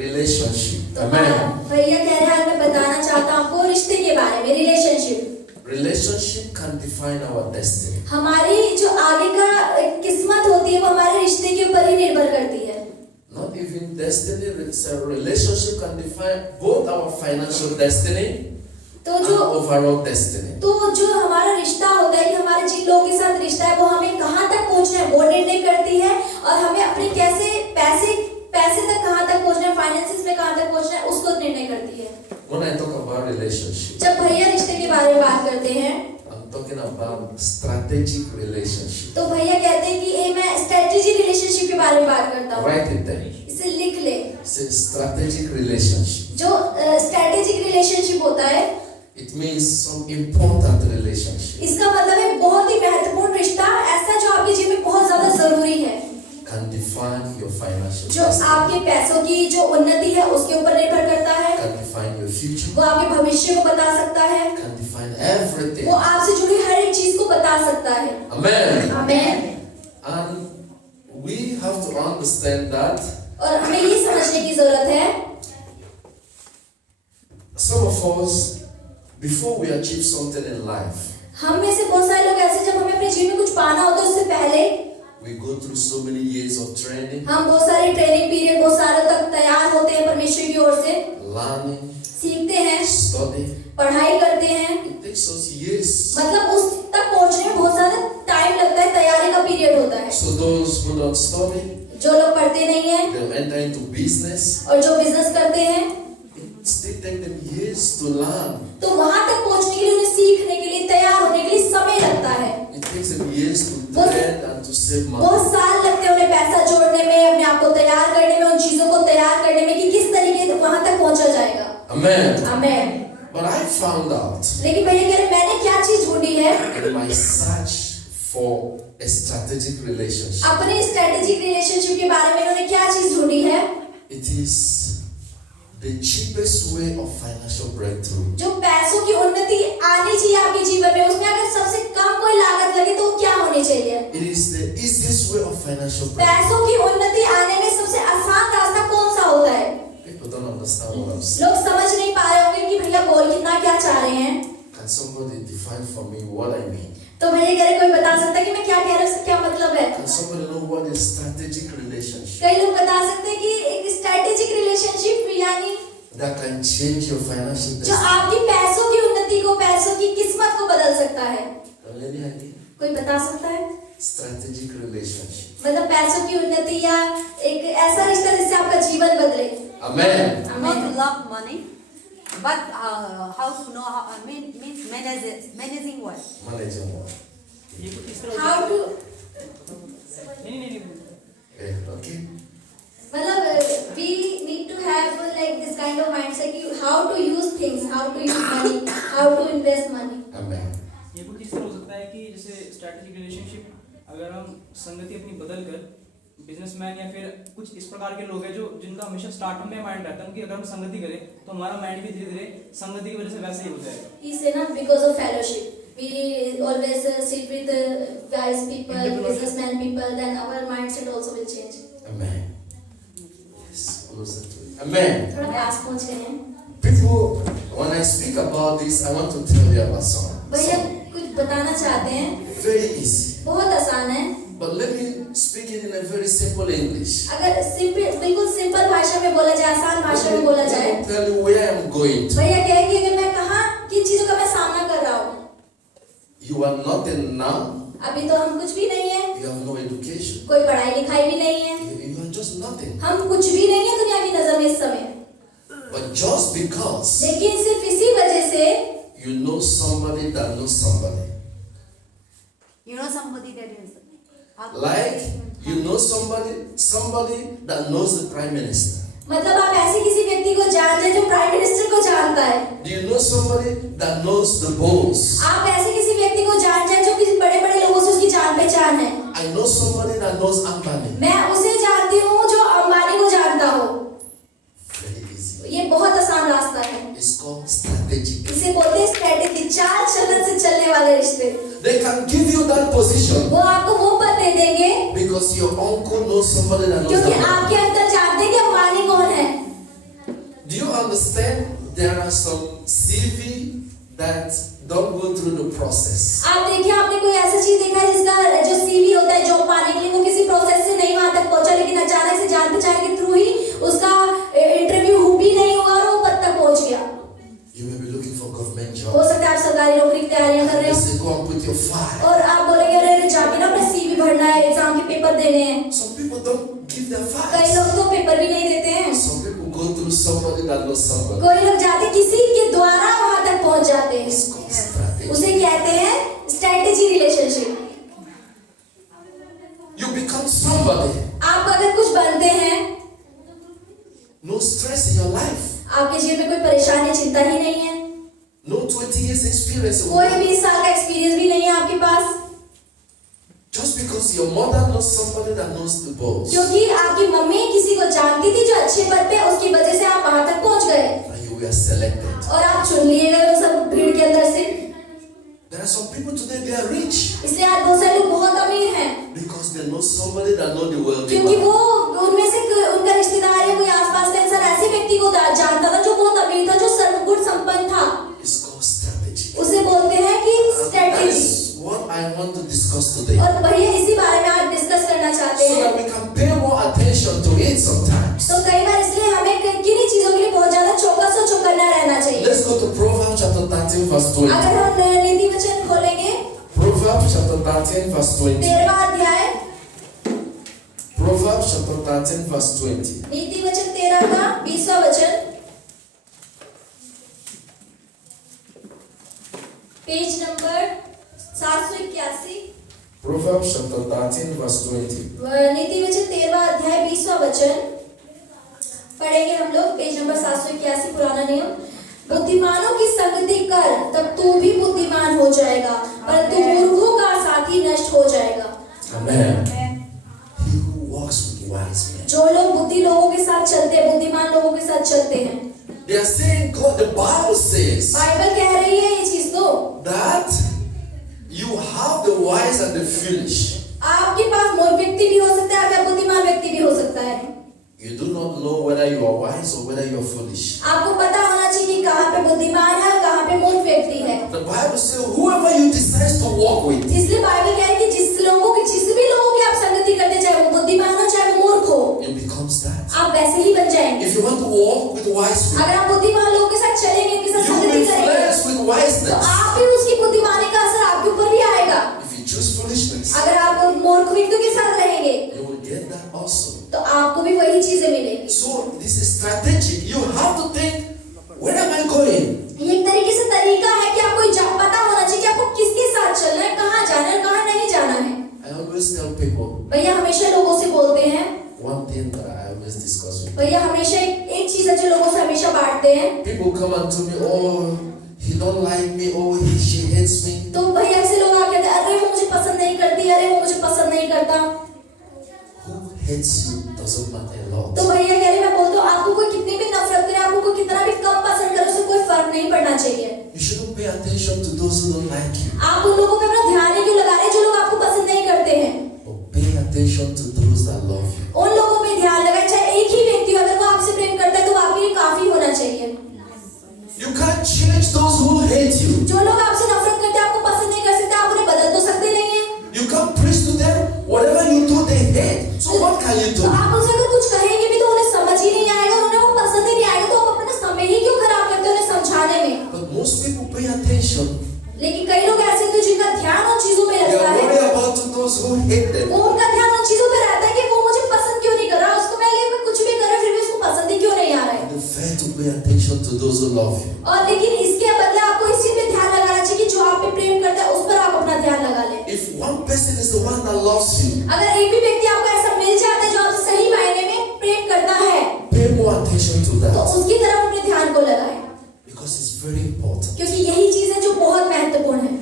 relationship. तो Amen. भैया कह रहे हैं आज मैं बताना चाहता हूँ आपको रिश्ते के बारे में, relationship. Relationship can define our destiny. हमारी जो आगे का किस्मत होती है वो हमारे रिश्ते के ऊपर ही निर्भर करती है। Not even destiny, it's a relationship can define both our financial destiny तो and जो overall destiny. तो जो हमारा रिश्ता होता है कि हमारे जिन लोगों के साथ रिश्ता है वो हमें कहाँ तक पहुँचना है वो निर्णय करती है, और हमें अपने कैसे पैसे तक कहाँ तक पहुँचना है, फाइनेंसिस में कहाँ तक पहुँचना है उसको निर्णय करती है। When I talk about relationship, जब भैया रिश्ते के बारे में बात करते हैं I'm talking about strategic relationship. तो भैया कहते हैं कि मैं स्ट्रेटेजी रिलेशनशिप के बारे में बात करता हूँ। Write it down. इसे लिख ले। It's a strategic relationship. जो स्ट्रेटेजिक रिलेशनशिप होता है, It means some important relationship इसका मतलब है बहुत ही महत्वपूर्ण रिश्ता, ऐसा जो आपके जीवन में बहुत ज्यादा जरूरी है, can define your financial जो destiny, आपके पैसों की जो उन्नति है उसके ऊपर निर्भर करता है, can define your future, वो आपके भविष्य को बता सकता है, can define everything. वो आपसे जुड़ी हर एक चीज को बता सकता है। Amen. आमीन। And we have to understand that और हमें ये समझने की जरूरत है, some of us, before we achieve something in life, हम में से बहुत सारे लोग ऐसे जब हमें अपने जीवन में कुछ पाना होता है उससे पहले we go through so many years of training, हम बहुत सारे ट्रेनिंग पीरियड बहुत सालों तक तैयार होते हैं परमेश्वर की ओर से, learning, सीखते हैं, study. पढ़ाई करते हैं, It takes us years. मतलब उस तक पहुंचने में बहुत ज्यादा टाइम लगता है, तैयारी का पीरियड होता है। So those who don't study, जो लोग पढ़ते नहीं हैं they'll enter into business. और जो बिजनेस करते हैं It still takes them years to learn. तो वहां तक पहुंचने के लिए, उन्हें सीखने के लिए, तैयार होने के लिए समय लगता है। It takes them years to train and to save money. बहुत साल लगते हैं उन्हें पैसा जोड़ने में, अपने आप को तैयार करने में, उन चीजों को तैयार करने में कि किस तरीके से वहां तक पहुंचा जाएगा। Amen. आमीन। But I found out लेकिन भैया कह रहे मैंने क्या चीज ढूंढी है in my search for a strategic relationship. अपने स्ट्रेटेजिक रिलेशनशिप के बारे में, उन्होंने क्या चीज ढूंढी है, It is the cheapest way of financial breakthrough. जो पैसों की उन्नति आनी चाहिए आपके जीवन में, उसमें अगर सबसे कम कोई लागत लगे तो वो क्या होनी चाहिए। It is the easiest way of financial breakthrough. पैसों की उन्नति आने में सबसे आसान रास्ता कौन सा होता है। People don't understand what I'm saying. लोग समझ नहीं पा रहे होंगे कि भैया बोल कितना क्या चाह रहे हैं। Can somebody define for me what I mean? तो भैया कह रहे कोई बता सकता है कि मैं क्या कह रहा हूँ, इसका क्या मतलब है। Can somebody know what is strategic relationship? कई लोग बता सकते हैं कि एक स्ट्रेटेजिक रिलेशनशिप यानी That can change your financial जो destiny. आपकी पैसों की उन्नति को, पैसों की किस्मत को बदल सकता है। Any idea? कोई बता सकता है, Strategic relationship. मतलब पैसों की उन्नति या एक ऐसा रिश्ता जिससे आपका जीवन बदले। Amen. Not to love money, but how to know how means managing what? Managing what? How to Okay. मतलब we need to have like this kind of mindset कि how to use things, how to use money, how to invest money. Amen. ये कुछ इस तरह हो सकता है कि जैसे स्ट्रैटेजिक रिलेशनशिप अगर हम संगति अपनी बदल कर बिजनेसमैन या फिर कुछ इस प्रकार के लोग हैं जो जिनका हमेशा स्टार्टअप में माइंड रहता है, उनकी अगर हम संगति करें तो हमारा माइंड भी धीरे धीरे संगति की वजह से वैसे ही हो जाएगा। He said ना because of fellowship. We always sit with wise people, businessman people, then our mindset also will change. Amen. Yes, closer to it. Amen. थोड़ा पास पहुंच गए हैं। People, when I speak about this, I want to tell you about भैया something. कुछ बताना चाहते हैं, Very easy. बहुत आसान है। But let me speak it in a very simple English. अगर सिंपल, बिल्कुल सिंपल भाषा में बोला जाए, आसान भाषा में बोला जाए, Let me tell you where I'm going to. भैया कहे कि अगर मैं कहाँ किन चीजों का मैं सामना कर रहा हूँ। You are nothing now. अभी तो हम कुछ भी नहीं है, You have no education. कोई पढ़ाई लिखाई भी नहीं है, You are just nothing. हम कुछ भी नहीं है दुनिया की नजर में इस समय। But just because लेकिन सिर्फ इसी वजह से you know somebody that knows somebody. You know somebody that is Like you know somebody that knows the Prime Minister. मतलब आप ऐसे किसी व्यक्ति को जानते हैं जो प्राइम मिनिस्टर को जानता है। Do you know somebody that knows the boss? आप ऐसे किसी व्यक्ति को जानते हैं जो किसी बड़े बड़े लोगों से उसकी जान पहचान है। I know somebody that knows Ambani. मैं उसे जानती हूँ जो अंबानी को जानता हो। Very easy. ये बहुत आसान रास्ता है। It's called strategic. इसे बोलते हैं स्ट्रेटेजी, चाल चलन से चलने वाले रिश्ते। They can give you that position वो आपको वो पद दे देंगे because your uncle knows somebody that knows क्योंकि Ambani. आपके अंकल जानते हैं कि अंबानी कौन है। understand there are some CV that don't go through the process. आप देखिए, आपने कोई ऐसा चीज देखा है जिसका जो सीवी होता है जॉब पाने के लिए वो किसी प्रोसेस से नहीं वहां तक पहुंचा, लेकिन अचानक से जान पहचान के थ्रू ही उसका इंटरव्यू भी नहीं हुआ और वो पद तक पहुंच गया। You may be looking for government हो job. सकता है आप सरकारी नौकरी की तैयारियां कर रहे They हो say go and put your file. और आप बोलेंगे अरे जाके ना अपना सीवी भरना है, एग्जाम के पेपर देने हैं। Some people don't give their कई files. लोग तो पेपर भी नहीं देते हैं। Some people go through somebody that knows somebody. कोई लोग जाते किसी के द्वारा वहां तक पहुंच जाते हैं। It's called strategy. उसे कहते हैं strategy relationship. You become somebody. आप अगर कुछ बनते हैं, No stress in your life. आपके जीवन में कोई परेशानी चिंता ही नहीं है, No 20 years experience. कोई 20 साल का एक्सपीरियंस भी नहीं है आपके पास, Just because your mother knows somebody that knows the boss. क्योंकि आपकी मम्मी किसी को जानती थी जो अच्छे पद पे, उसकी वजह से आप वहां तक पहुंच गए And you were selected. और आप चुन लिए गए उस सब भीड़ के अंदर से। There are some people today, they are rich. इसलिए आज बहुत सारे लोग बहुत अमीर हैं Because they know somebody that know the wealthy क्योंकि man. वो उनमें से उनका रिश्तेदार या कोई आसपास का इंसान ऐसे व्यक्ति को जानता था जो बहुत अमीर था, जो सर्वगुण संपन्न था। It's called strategy. उसे बोलते हैं कि That strategy. is what I want to discuss today. और भैया इसी बारे में आज डिस्कस करना चाहते So हैं। that we can pay more attention to it sometimes. तो कई बार इसलिए हमें किन्हीं चीजों के लिए बहुत ज्यादा चौकस और चौकन्ना रहना चाहिए। Let's go to Proverbs chapter 13 verse 20. अगर हम नीति वचन खोलेंगे Proverbs chapter 13 verse 20. 13वां अध्याय, Proverbs chapter 13 verse 20. नीति वचन 13 का 20वां वचन, page number 781। Proverbs chapter 13 verse 20. नीति वचन 13वां अध्याय 20वां वचन पढ़ेंगे हम लोग, पेज नंबर 781, पुराना नियम। बुद्धिमानों की संगति कर, तब तू भी बुद्धिमान हो जाएगा, परंतु मूर्खों का साथी नष्ट हो जाएगा। Amen. He who walks with wise men. जो लोग बुद्धि लोगों के साथ चलते हैं, बुद्धिमान लोगों के साथ चलते हैं। They are saying God, the Bible says Bible कह रही है ये चीज तो, that you have the wise and the foolish. आपके पास मूर्ख व्यक्ति भी हो सकता है, आपका बुद्धिमान व्यक्ति भी हो सकता है। You do not know whether you are wise or whether you are foolish. आपको पता होना चाहिए कि कहाँ पे बुद्धिमान है और कहाँ पे मूर्ख व्यक्ति है। The Bible says whoever you decide to walk with, इसलिए बाइबल कह रही है कि जिस भी लोगों की आप संगति करते, चाहे वो बुद्धिमान हो चाहे वो मूर्ख हो, it becomes that. आप वैसे ही बन जाएंगे। If you want to walk with wise people, अगर आप बुद्धिमान लोगों के साथ चलेंगे, उनके साथ you will संगति be करेंगे, influenced with तो wiseness. आप भी उसकी बुद्धिमानी का असर आपके ऊपर भी आएगा। If you choose foolishness, अगर आप मूर्ख व्यक्तियों के साथ रहेंगे you will get that also. तो आपको भी वही चीजें मिलेंगी। So this is strategic. You have to think, where am I going? ये एक तरीके से तरीका है कि आपको पता होना चाहिए कि आपको किसके साथ चलना है, कहाँ जाना है, कहाँ नहीं जाना है। I always tell people भैया हमेशा लोगों से बोलते हैं, one thing that I always discuss with. भैया हमेशा एक चीज है जो लोगों से हमेशा बांटते हैं। People come and tell me, oh, he don't like me, oh, she hates me. तो भैया से लोग आके कहते हैं, अरे वो मुझे पसंद नहीं करती, अरे वो मुझे पसंद नहीं करता। Who hates you doesn't matter a lot. तो भैया कह रहे, मैं बोलता हूँ आपको कोई कितनी भी नफरत करे, आपको कोई कितना भी कम पसंद करे, उससे कोई फर्क नहीं पड़ना चाहिए। You shouldn't pay attention to those who don't like you. आप उन लोगों पे अपना ध्यान ही क्यों लगा रहे हैं जो लोग आपको पसंद नहीं करते हैं? But pay attention to those that love you. उन लोगों पे ध्यान लगाए, चाहे एक ही व्यक्ति हो, अगर वो आपसे प्रेम करता है तो वो आपके लिए काफी होना चाहिए। You can't change those who hate you. जो लोग आपसे नफरत करते हैं, आपको पसंद नहीं कर सकते, आप उन्हें बदल तो सकते नहीं है। You can't preach to them. Whatever you do, they hate. So what can you तो do? आप उनसे अगर कुछ कहेंगे भी तो उन्हें समझ ही नहीं आएगा और उन्हें वो पसंद ही नहीं आएगा, तो आप अपना समय ही क्यों खराब करते हैं उन्हें समझाने में? But most people pay attention. लेकिन कई लोग ऐसे होते हैं जिनका ध्यान उन चीजों पे They लगता are है, worried about those who hate them. वो उनका ध्यान उन चीजों पे रहता है कि वो मुझे पसंद क्यों नहीं कर रहा, उसको मैं ये कुछ भी कर रहा फिर भी उसको पसंद ही क्यों नहीं आ रहा है। They fail to pay attention to those who love you. और लेकिन इसके बदले आपको इस चीज पे ध्यान लगाना चाहिए कि जो आप पे प्रेम करता है उस पर आप अपना ध्यान लगा लें। If one person is the one that loves you, अगर एक भी व्यक्ति आपको ऐसा मिल जाता है जो आपसे सही मायने में प्रेम करता है, pay more attention to तो that उसकी तरफ अपने ध्यान को लगाएं, because it's very important. क्योंकि यही चीज है जो बहुत महत्वपूर्ण है।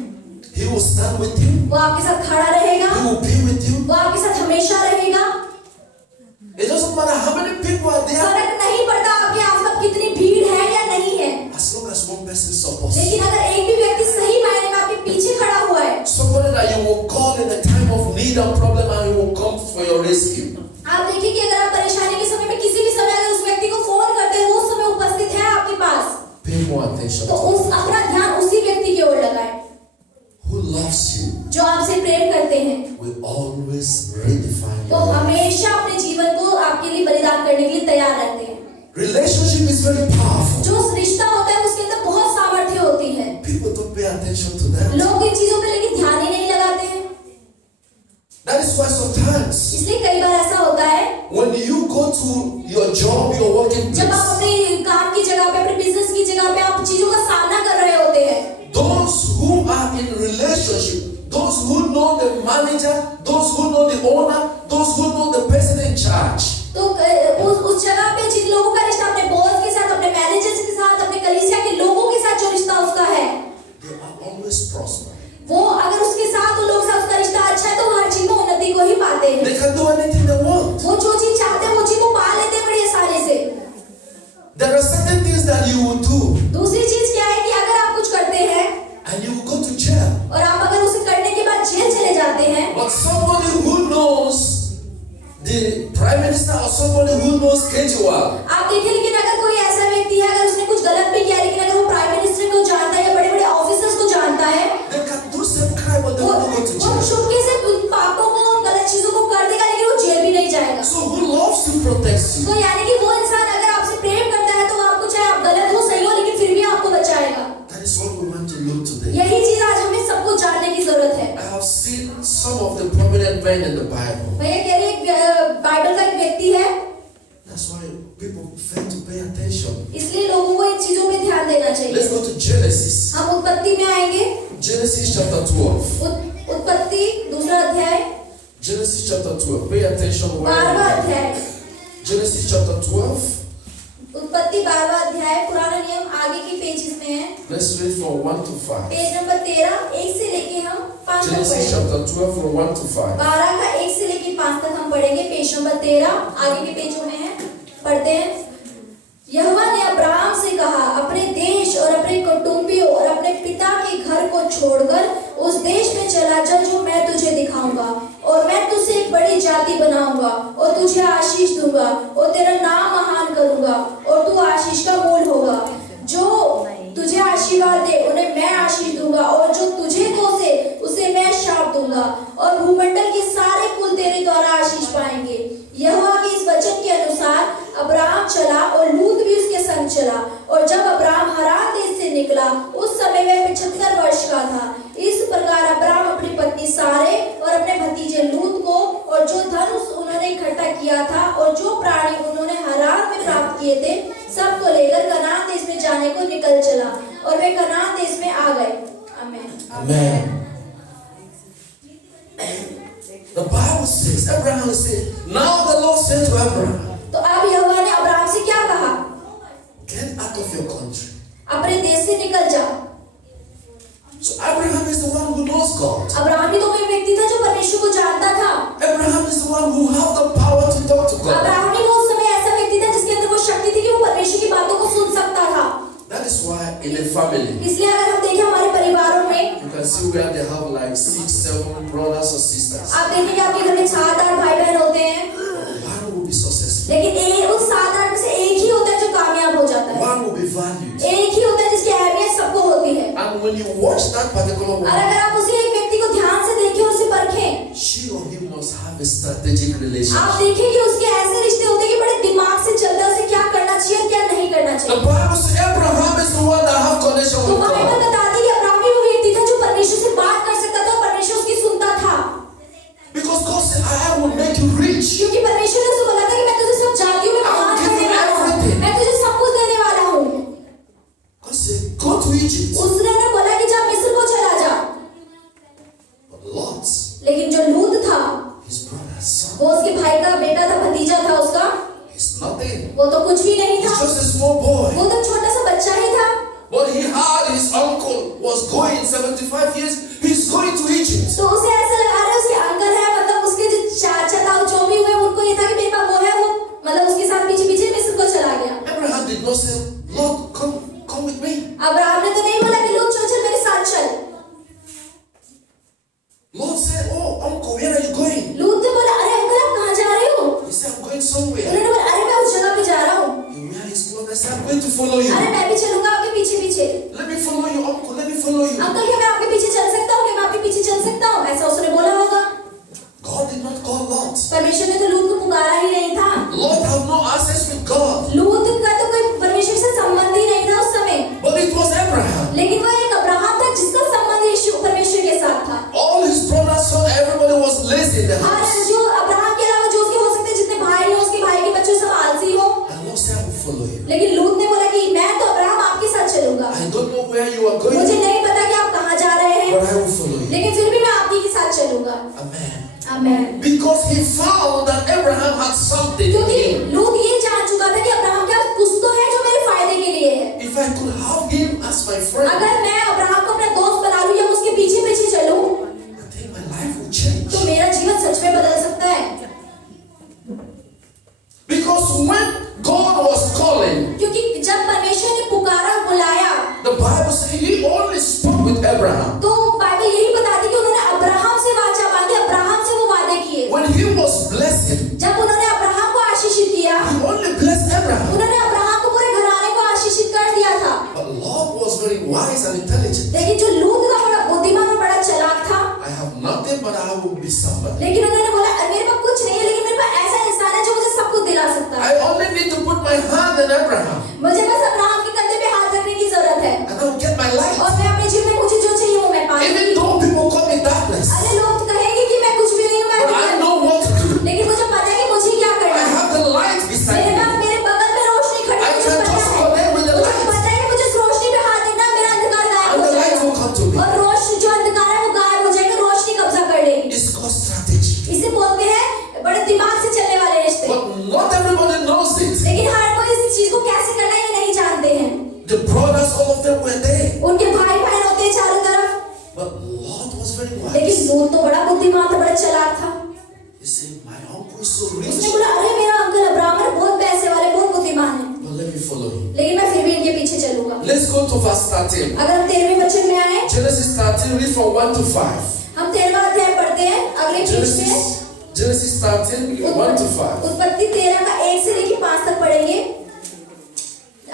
He will stand with you. वो आपके साथ खड़ा रहेगा, He will be with you. वो आपके साथ हमेशा रहेगा। It doesn't matter how many people are there, फर्क नहीं पड़ता आपके आसपास कितनी भीड़ है या नहीं है, as long as one person supports you. लेकिन अगर एक भी व्यक्ति सही मायने में आपके पीछे खड़ा हुआ है, Somebody that you will call in the time of need and problem and he will come for your rescue. आप देखिए कि अगर आप परेशानी के समय में किसी भी समय अगर उस व्यक्ति को फोन करते हैं, वो उस समय उपस्थित है attention तो to उस अपना ध्यान उसी व्यक्ति की ओर लगाए who loves you जो आपसे प्रेम करते हैं, will always redefine तो your life. हमेशा अपने जीवन को आपके लिए बलिदान करने के लिए तैयार रहते हैं। Relationship is very powerful. जो रिश्ता होता है उसके अंदर बहुत सामर्थ्य होती है। People don't pay attention to that. लोग इन चीजों पे लेकिन ध्यान ही नहीं लगाते हैं। That is why sometimes इसलिए कई बार ऐसा होता है when you go to your job, your working जब आप place, अपने काम की जगह पे, अपने बिजनेस की जगह पे आप चीजों का सामना कर रहे होते हैं, those who are in relationship, those who know the manager, those who know the owner, those who know the person in charge, तो उस जगह पे जिन लोगों का रिश्ता अपने बॉस के साथ, अपने मैनेजर के साथ, अपने कलीसिया के लोगों के साथ जो रिश्ता उसका है, they are always prosper. वो अगर उसके साथ उन लोगों के साथ उसका रिश्ता अच्छा है तो हर चीज में उन्नति को ही पाते हैं। They can do anything they want. वो जो चीज चाहते हैं वो चीज को पा लेते हैं बड़ी आसानी से। There are certain things that you will do दूसरी चीज क्या है कि अगर आप कुछ करते हैं and you will go to jail. और आप अगर उसे करने के बाद जेल चले जाते हैं, But somebody who knows the prime minister or somebody who knows Kejriwal, आप देखिए, लेकिन अगर कोई ऐसा व्यक्ति है, अगर उसने कुछ गलत भी किया, लेकिन अगर वो प्राइम मिनिस्टर को जानता है या बड़े बड़े ऑफिसर्स को जानता है, they can do some crime but they will not go to वो jail. चुपके से उन पापों को, उन गलत चीजों को कर देगा, लेकिन वो जेल भी नहीं जाएगा। So who loves to protect you? तो यानी कि वो इंसान अगर आपसे प्रेम करता है तो आपको, चाहे आप गलत हो सही हो, लेकिन फिर भी आपको बचाएगा। That is what we want to look today. यही चीज आज हमें सबको जानने की जरूरत है। I have seen some of the prominent men in the Bible. भैया कह रहे बाइबल का एक व्यक्ति है, That's why people fail to pay attention. इसलिए लोगों को इन चीजों पे ध्यान देना Let's चाहिए। go to Genesis. हम उत्पत्ति में आएंगे। Genesis chapter 12. उत्पत्ति दूसरा अध्याय, Genesis chapter 12. Pay attention. 12वां अध्याय। Genesis chapter 12. उत्पत्ति 12वां अध्याय, पुराना नियम आगे की पेजेस में है। Let's read from 1 to 5. Page number 13, 1 से लेके हम 5 तक Genesis पढ़ेंगे। chapter 12 from 1 to 5. 12 का 1 से लेके 5 तक हम पढ़ेंगे। पेज नंबर 13 आगे के पेजों में है, पढ़ते हैं। यहोवा ने अब्राहम से कहा, अपने देश और अपने कुटुंबियों और अपने पिता के घर को छोड़कर उस देश में चला जा जो मैं तुझे दिखाऊंगा, और मैं तुझसे एक बड़ी जाति बनाऊंगा और तुझे आशीष दूंगा और तेरा नाम महान करूंगा और तू आशीष का मूल होगा। जो तुझे आशीर्वाद दे उन्हें मैं आशीष दूंगा और जो तुझे कोसे उसे मैं शाप दूंगा, और भूमंडल के सारे कुल तेरे द्वारा आशीष पाएंगे। यहोवा के इस वचन के अनुसार अब्राहम चला और लूत भी उसके संग चला, और जब अब्राहम हरान देश से निकला उस समय वह 75 वर्ष का था। इस प्रकार अब्राहम अपनी पत्नी सारे और अपने भतीजे लूत को और जो धन उन्होंने इकट्ठा किया था और जो प्राणी उन्होंने हरान में प्राप्त किए थे सबको लेकर कनान देश में जाने को निकल चला, और वे कनान देश में आ गए। आमीन। Amen. The Bible says, Abraham said, now the Lord said to Abraham, तो अब यहोवा ने अब्राहम से क्या कहा? get out of your country. अपने देश से निकल जा। So Abraham is the one who knows God. Abraham ही तो वही व्यक्ति था जो परमेश्वर को जानता था। Abraham is the one who have the power to talk to God. Abraham ही वो उस समय ऐसा व्यक्ति था जिसके अंदर वो शक्ति थी कि वो परमेश्वर की बातों को सुन सकता था। That is why in a family, इसलिए अगर हम देखें हमारे परिवारों में, you can see where they have like 6, 7 brothers or sisters. आप देखेंगे आपके घर में 7-8 भाई बहन होते हैं, One will be successful. लेकिन उस 7-8 में से एक ही होता है जो कामयाब हो जाता है। One will be valued. एक ही होता है जिसकी अहमियत सबको होती है। And when you watch that particular और woman, अगर आप उसी एक व्यक्ति को ध्यान से देखें और उसे परखें, she or he must have a strategic आप relationship. देखें कि उसके ऐसे रिश्ते होते हैं कि बड़े दिमाग से चलता है उसे क्या करना चाहिए और क्या नहीं करना The चाहिए। Bible says Abraham is the one that have connection तो with बाइबल God. बताती है कि अब्राहम ही वो व्यक्ति था जो परमेश्वर से बात कर सकता था और परमेश्वर उसकी सुनता था, Because God said, I will make you rich. क्योंकि परमेश्वर ने उसे बोला था कि मैं तुझे सब जातियों में महान करने वाला हूँ, मैं तुझे सब कुछ देने वाला हूँ। God said, go to Egypt. उसने बोला कि जा मिस्र को चला जा, But Lot, लेकिन जो लूत था his brother's son, वो उसके भाई का बेटा था, भतीजा था उसका, he's nothing. वो तो कुछ भी नहीं He's था, just a small boy. वो तो छोटा सा बच्चा ही था। But he heard his uncle was going 75 years. He's going to Egypt. तो उसे ऐसा लगा रहा है उसके अंकल है, मतलब उसके जो चाचा था जो भी हुए उनको ये था कि मेरे पास वो है, वो मतलब उसके साथ पीछे पीछे मिस्र को चला गया। Abraham did not say, Lord, come with me. Abraham ने तो नहीं बोला कि लूत चल मेरे साथ चल। Lord said, oh, uncle, where are you going? लूत ने बोला, अरे अंकल आप कहाँ जा रहे हो? He said, I'm going somewhere. उन्होंने बोला, अरे मैं उस जगह पे जा रहा हूँ। He wear his clothes. I said, I'm going to follow you. अरे मैं भी चलूंगा आपके पीछे पीछे, Let me follow you, uncle. Let me follow you. Uncle क्या मैं आपके पीछे चल सकता हूँ, क्या मैं आपके पीछे चल सकता हूँ, ऐसा उसने बोला होगा। God did not call Lot. परमेश्वर ने तो लूत को पुकारा ही नहीं था। Lot had no access with God. लूत का तो कोई परमेश्वर से संबंध ही नहीं था उस समय, But it was Abraham. लेकिन वो एक अब्राहम था जिसका संबंध यीशु परमेश्वर के साथ था। All his brothers, son, everybody was lazy in the her house. जो अब्राहम के अलावा जो उसके हो सकते हैं, जितने भाई हो, उसके भाई के बच्चे सब आलसी हो, And Lot said, I will follow you. लेकिन लूत ने बोला कि मैं तो अब्राहम आपके साथ चलूंगा। I don't know where you are going, मुझे नहीं पता कि आप कहाँ जा रहे हैं, but I will follow you. लेकिन फिर भी मैं आपके के साथ चलूंगा। Amen. Amen. Because he found that Abraham had something in क्योंकि him. लूत ये जान चुका था कि अब्राहम के पास कुछ तो है जो मेरे फायदे के लिए है। If I could have him as my friend, अगर मैं अब्राहम को अपना दोस्त बना लूं या उसके पीछे पीछे चलूं, I think my life will change. तो मेरा जीवन सच में बदल सकता है। Because when God was calling, क्योंकि जब परमेश्वर ने पुकारा, बुलाया, the Bible says he only spoke with Abraham. तो बाइबल यही बताती कि उन्होंने अब्राहम से वाचा बांधी, अब्राहम से वो वादे किए। When he was blessing, जब उन्होंने अब्राहम को आशीषित किया, he only blessed Abraham. उन्होंने अब्राहम को पूरे घराने को आशीषित कर दिया था। But Lot was very wise and intelligent. लेकिन जो लूत था बड़ा बुद्धिमान और बड़ा चालाक था। I have nothing, but I will be somebody. लेकिन उन्होंने बोला मेरे पास कुछ नहीं है, लेकिन मेरे पास ऐसा इंसान है जो मुझे सब कुछ दिला सकता है। I only need to put my hand in Abraham, मुझे बस अब्राहम के कंधे पे हाथ रखने की जरूरत है, and I will get my life. और मैं अपने जीवन में मुझे जो चाहिए वो मैं पा Even लूंगी। though people call me darkness, अरे लोग कहेंगे कि मैं कुछ भी नहीं हूँ, मैं but I know what to do. लेकिन मुझे पता है कि मुझे क्या I करना है। have the light beside मेरे me. पास मेरे बगल में रोशनी खड़ी I है, मुझे can पता just है, connect with the मुझे light, पता है कि मुझे इस रोशनी पे हाथ देना, मेरा अंधकार गायब and हो the light जाएगा, will come to me. और रोशनी जो अंधकार है वो गायब हो जाएगा, रोशनी कब्जा कर लेगी। It's called strategy. इसे बोलते हैं बड़े दिमाग से चलने वाले रिश्ते। But not everybody knows it. लेकिन हर कोई इस चीज को कैसे करना है ये नहीं जानते हैं। The brothers, all of them were there. उनके भाई बहन होते हैं चारों तरफ, But Lot was very लेकिन wise. लूत तो बड़ा बुद्धिमान था, बड़ा चालाक था। He said, my uncle is so उसने rich, बोला अरे मेरा अंकल अब्राहम है, बहुत पैसे वाले, बहुत बुद्धिमान है, but let me follow him. लेकिन मैं फिर भी इनके पीछे चलूंगा। Let's go to verse 13. अगर हम 13वें वचन में आए, Genesis 13, read from 1 to 5. हम 13वां अध्याय पढ़ते हैं अगले पेज में। Genesis 13, 1 to 5. उत्पत्ति 13 का 1 से लेकर 5 तक पढ़ेंगे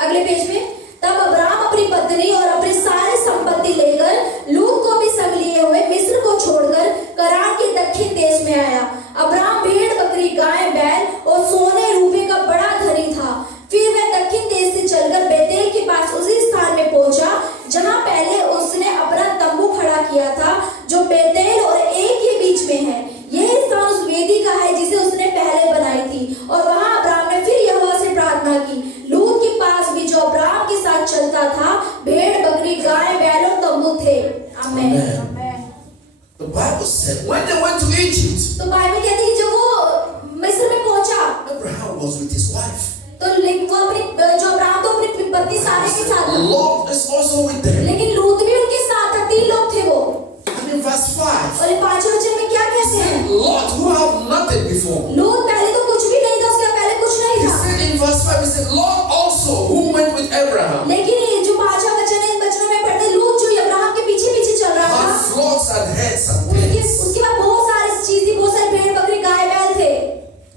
अगले पेज में। तब अब्राहम अपनी पत्नी और अपनी सारी संपत्ति लेकर लूत को भी संग लिए हुए मिस्र को छोड़कर करान के दक्षिण देश में आया। अब्राहम भेड़ बकरी गाय बैल और सोने रूपे का बड़ा धनी था। फिर वह दक्षिण देश से चलकर बेतेल के पास उसी स्थान में पहुंचा जहां पहले उसने अपना तंबू खड़ा किया था, जो बेतेल और एक के बीच में है। यह स्थान उस वेदी का है जिसे उसने पहले बनाई थी। और वहां अब्राहम ने फिर यहोवा से प्रार्थना की। लूत के पास भी जो अब्राहम के साथ चलता था भेड़ बकरी गाय बैल और तंबू थे। आमीन। The Bible said, when they went to Egypt, तो बाइबल कहती है जब वो मिस्र में पहुंचा Abraham was with his wife. तो वो अपनी जो अब्राहम तो अपनी पत्नी सारे के साथ था, Lot is also with them. लेकिन लूत भी उनके साथ था। 3 लोग थे वो। And in verse 5, और 5वें वचन में क्या कहते हैं? Lot, who have nothing before, लूत पहले तो कुछ भी नहीं था, उसके पहले कुछ नहीं he था। said in verse 5, he said, Lot also, who went with Abraham, लेकिन ये जो 5वां वचन है, इन वचनों में पढ़ते लोग जो अब्राहम के पीछे पीछे चल रहा had था, flocks and herds and उसके pigs. बाद बहुत सारी चीज थी, बहुत सारे भेड़ बकरी गाय बैल थे।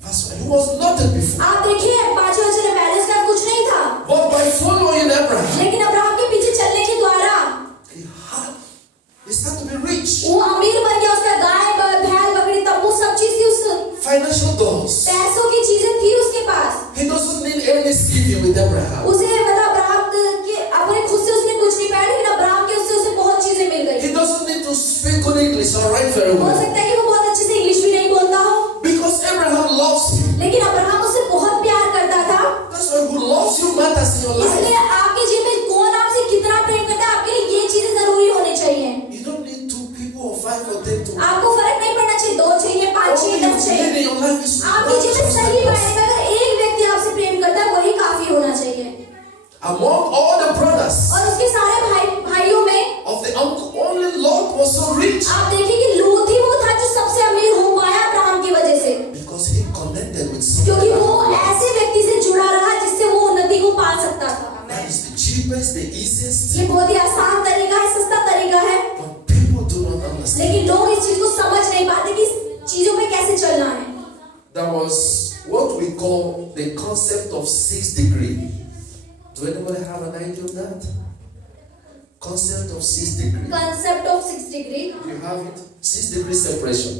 Verse 5, he was nothing before. आप देखिए 5वें वचन में पहले उसका कुछ नहीं था, But by following Abraham, लेकिन अब्राहम के पीछे चलने के द्वारा he started to be rich. वो अमीर बन गया। उसका गाय बैल बकरी तंबू सब चीज थी, उस Financial dollars. पैसों की चीजें थी उसके पास। He doesn't need any CV with Abraham. उसे मतलब अब्राहम के अपने खुद से उसने कुछ नहीं पाया, लेकिन अब्राहम के उससे उसे बहुत चीजें मिल गई। He doesn't need to speak good English or write very हो well. सकता है कि वो बहुत अच्छे से इंग्लिश भी नहीं बोलता हो, Because Abraham loves him. लेकिन अब्राहम उससे बहुत प्यार करता था। That's why who loves you matters in your life. इसलिए आपके जीवन में कौन आपसे कितना प्रेम करता है, आपके लिए ये चीजें जरूरी होनी चाहिए। You don't need 2 people or 5 or 10 to. आपको फर्क नहीं पड़ना चाहिए, 2 चाहिए, 5 All चाहिए, you 10 चाहिए। need in your life is आपके जीवन में सही मायने में अगर एक व्यक्ति आपसे प्रेम करता है वही काफी होना चाहिए। among all the brothers और उसके सारे भाइयों में of the uncle, only Lot was so rich आप देखिए कि लूत ही वो था जो सबसे अमीर हो पाया अब्राहम की वजह से, because he connected with क्योंकि वो someone. ऐसे व्यक्ति से जुड़ा रहा जिससे वो उन्नति को पा सकता था। That is the cheapest, the easiest. ये बहुत ही आसान तरीका है, सस्ता तरीका है, But people do not understand. लेकिन लोग इस चीज को समझ नहीं पाते कि इस चीजों पे कैसे चलना है। That was what we call the concept of 6 degrees. Do anybody have an idea of that? Concept of 6 degrees. Concept of 6 degree, You have it. 6 degree separation.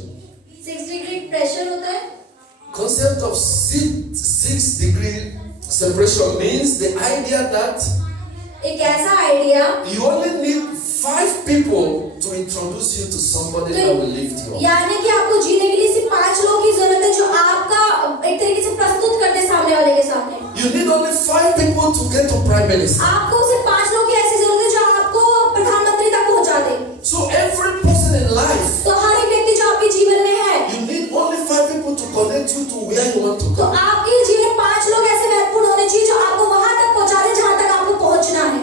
6 degree pressure होता है. Concept of 6 degree separation means the idea that एक ऐसा idea, you only need 5 people to introduce you to somebody that will lift you up. यानी कि आपको जीने के लिए सिर्फ 5 लोगों की जरूरत है जो आपका एक तरीके से प्रस्तुत करते हैं सामने वाले के सामने. You need only 5 people to get to prime minister. आपको सिर्फ 5 लोगों की ऐसी जरूरत है जो आपको प्रधानमंत्री तक पहुंचा दे. So every person in life, तो हर एक व्यक्ति जो आपके जीवन में है, you need only 5 people to connect you to where you want to तो go. आपके जीवन में 5 लोग ऐसे महत्वपूर्ण होने चाहिए जो आपको वहां तक पहुंचा दे जहां तक आपको पहुंचना है.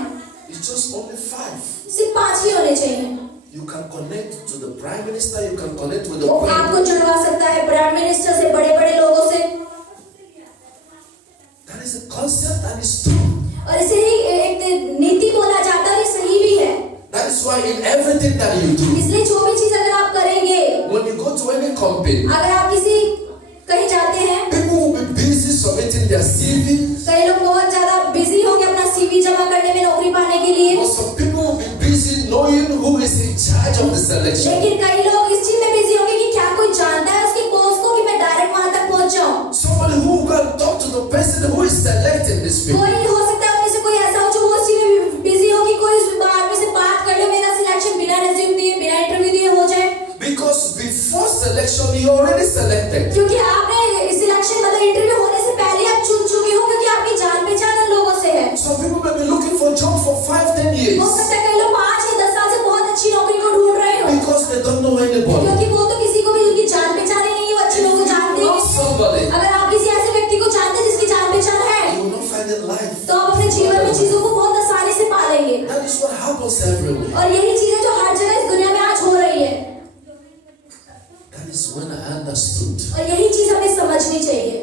It's just only 5. सिर्फ 5 ही होने चाहिए. You can connect to the prime minister, you can connect with the वो queen. आपको जुड़वा सकता है प्राइम मिनिस्टर से, बड़े बड़े लोगों से. That is a concept and it's true. और इसे ही एक नीति बोला जाता है, ये सही भी है. That is why in everything that you do, इसलिए जो भी चीज अगर आप करेंगे, when you go to any company, अगर आप किसी कहीं जाते हैं, people will be busy submitting their CV. कई लोग बहुत ज्यादा बिजी होंगे अपना सीवी जमा करने में, नौकरी पाने के लिए. Or some people will be busy knowing who is in charge of the selection. लेकिन कई लोग इस चीज में बिजी होंगे कि क्या कोई जानता है उसके पोस्ट को कि मैं डायरेक्ट वहां तक पहुंच जाऊं. Somebody who can talk to the person who is selecting this people. कोई हो सकता है उनमें से कोई ऐसा हो जो वो उस चीज में बिजी हो कि कोई उस आदमी से बात कर ले, मेरा सिलेक्शन बिना रेज्यूम दिए, बिना इंटरव्यू दिए हो जाए. Because before selection, you already selected. क्योंकि आपने सिलेक्शन मतलब इंटरव्यू होने से पहले आप चुन चुके हो, क्योंकि आपकी जान पहचान उन लोगों से है. Some people may be looking for job for 5-10 हो years सकता है कई लोग 5 या 10 साल से बहुत अच्छी नौकरी को ढूंढ रहे हो, because they don't know anybody. क्योंकि वो तो किसी को भी उनकी जान पहचान ही नहीं है, वो अच्छे लोगों को जानते Not हैं. somebody. अगर आप किसी ऐसे व्यक्ति को जानते हैं जिसकी जान पहचान है, You will not find it life. तो आप अपने जीवन में चीजों को बहुत आसानी से पा लेंगे. That is what happens everywhere. और यही चीजें जो हर जगह इस दुनिया में आज हो रही है. That is when I understood और यही चीज हमें समझनी चाहिए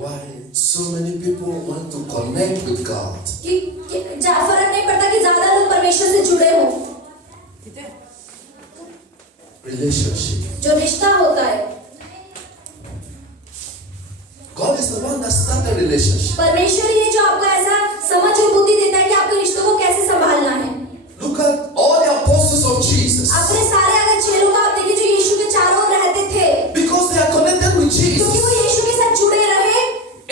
why so many people want to connect with God. कि फर्क नहीं पड़ता कि ज्यादा लोग परमेश्वर से जुड़े हो. Relationship. जो रिश्ता होता है, God is the one that started relationship. परमेश्वर ही है जो आपको ऐसा समझ और बुद्धि देता है कि आपके रिश्तों को कैसे संभालना है. Look at all the apostles of Jesus. अपने सारे अगर चेलों को आप देखिए जो यीशु के चारों ओर रहते थे, Because they are connected with क्योंकि वो Jesus, यीशु के साथ जुड़े रहे,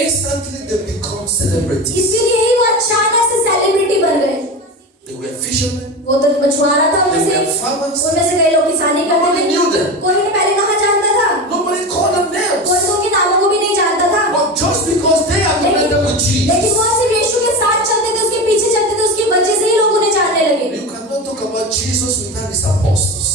instantly they become celebrities. इसीलिए ही वो अचानक से सेलिब्रिटी बन गए. They were fishermen. वो तो मछुआरा था उनमें They से, were farmers. उनमें से कई लोग किसानी करते Nobody थे. knew them. कोई उन्हें पहले कहाँ जानता था, Nobody called them कोई names. तो उनके नामों को भी नहीं जानता था. But just because they are connected with लेकिन Jesus, वो सिर्फ यीशु के साथ चलते थे, उसके पीछे चलते थे, उसकी वजह से ही लोग उन्हें जानने लगे. you cannot talk about Jesus without his apostles.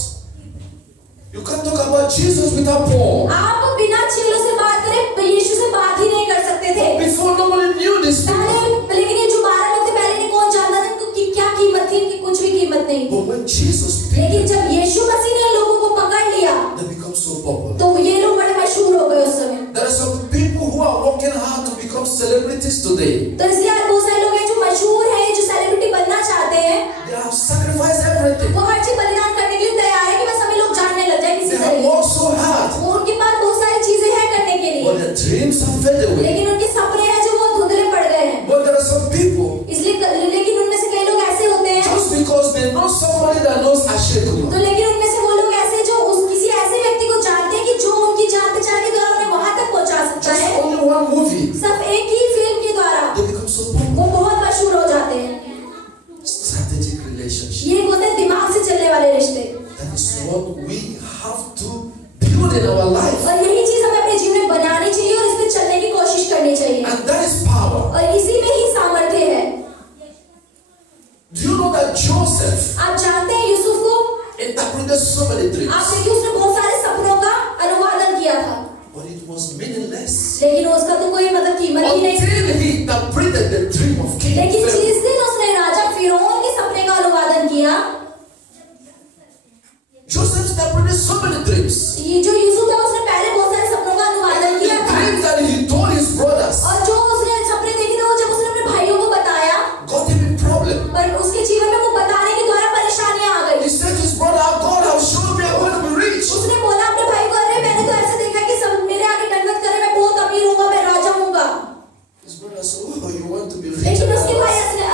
You can't talk about Jesus without Paul. आप बिना चेलों से बात करें यीशु से बात ही नहीं कर सकते थे. Before nobody knew this people. पहले लेकिन ये जो 12 लोग थे, पहले इन्हें कौन जानता था, इनकी क्या कीमत थी, इनकी कुछ भी कीमत नहीं. But when Jesus picked लेकिन जब यीशु मसीह ने लोगों को पकड़ लिया, they become so popular. तो ये लोग बड़े मशहूर हो गए उस समय. There are some people who are working hard to become celebrities today. तो इसलिए आज बहुत सारे लोग हैं जो मशहूर हैं, जो सेलिब्रिटी बनना चाहते हैं. They have sacrificed everything. वो हर चीज बलिदान करने के लिए तैयार है कि बस हमें लोग जानने लग जाए किसी They have तरीके. worked so hard. वो उनके पास बहुत सारी चीजें हैं करने के लिए, But their dreams have faded away. लेकिन उनके सपने हैं जो वो धुंधले पड़ गए हैं. But there are some people, इसलिए लेकिन उनमें से कई लोग ऐसे होते हैं, just because they know somebody that knows Ashekuna, तो लेकिन उनमें से वो लोग ऐसे जो किसी ऐसे व्यक्ति को जानते हैं कि जो उनकी जान पहचान के द्वारा उन्हें वहां तक पहुंचा सकता just है. only one movie, सिर्फ एक ही फिल्म के द्वारा they become so popular. वो बहुत मशहूर हो जाते हैं. Strategic relationship. ये होते हैं दिमाग से चलने वाले रिश्ते. That is what we have to build in our life. और यही चीज हमें अपने जीवन में बनानी चाहिए और इस पे चलने की कोशिश करनी चाहिए. And that is power. और इसी में ही सामर्थ्य है. Do you know that Joseph आप जानते हैं यूसुफ को, interpreted so many dreams, आप देखिए उसने बहुत सारे सपनों का अनुवादन किया था, but it was meaningless लेकिन उसका तो कोई मतलब कीमत ही नहीं. until he interpreted the dream of King लेकिन Pharaoh. जिस दिन उसने राजा फिरौन के सपने का अनुवादन किया, Joseph interpreted so many dreams. ये जो यूसुफ था उसने पहले बहुत सारे सपनों का अनुवादन The किया था, dreams that he told his brothers और जो उसने सपने देखे थे वो जब उसने अपने भाइयों को बताया, got him in problem. पर उसके जीवन में वो बताने के द्वारा परेशानियां आ गई. He said to his brother, God has shown me I'm going to be rich. उसने बोला अपने भाई को, अरे मैंने तो ऐसे देखा कि सब मेरे आगे दंडवत करे, मैं बहुत अमीर होऊंगा, मैं राजा होऊंगा. His brother said, oh, you want to be rich? लेकिन उसके भाई हंसने,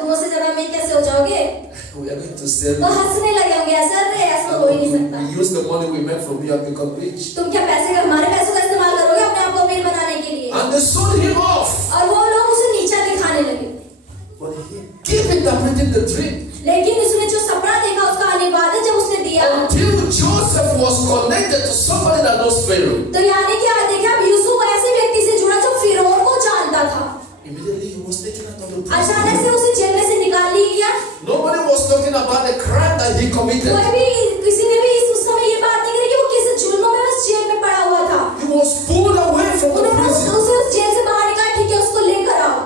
तुम उससे ज्यादा अमीर कैसे हो जाओगे? to say, वो हंसने लगे होंगे, ऐसा नहीं, ऐसा हो ही नहीं सकता। we use the money we make from you and become rich. तुम क्या हमारे पैसों का इस्तेमाल करोगे अपने आप को अमीर बनाने के लिए? And they sold him off. और वो लोग उसे नीचा दिखाने लगे। But he kept interpreting the dream. लेकिन उसने जो सपना देखा उसका अनुवाद जब उसने दिया, Until Joseph was connected to somebody that knows Pharaoh. तो यानी कि आज देखिए अब यूसुफ ऐसे व्यक्ति से जुड़ा जो फिरौन को जानता था। Immediately he was taken out of the prison. अचानक से उसे जेल में से निकाल लिया गया। Nobody was talking about the crime that he committed. कोई भी किसी ने भी उस समय ये बात नहीं करी कि वो किस जुल्मों में उस जेल में पड़ा हुआ था। He was pulled away from the उन्होंने prison. उसे उस जेल से बाहर निकाल, ठीक है उसको लेकर आओ।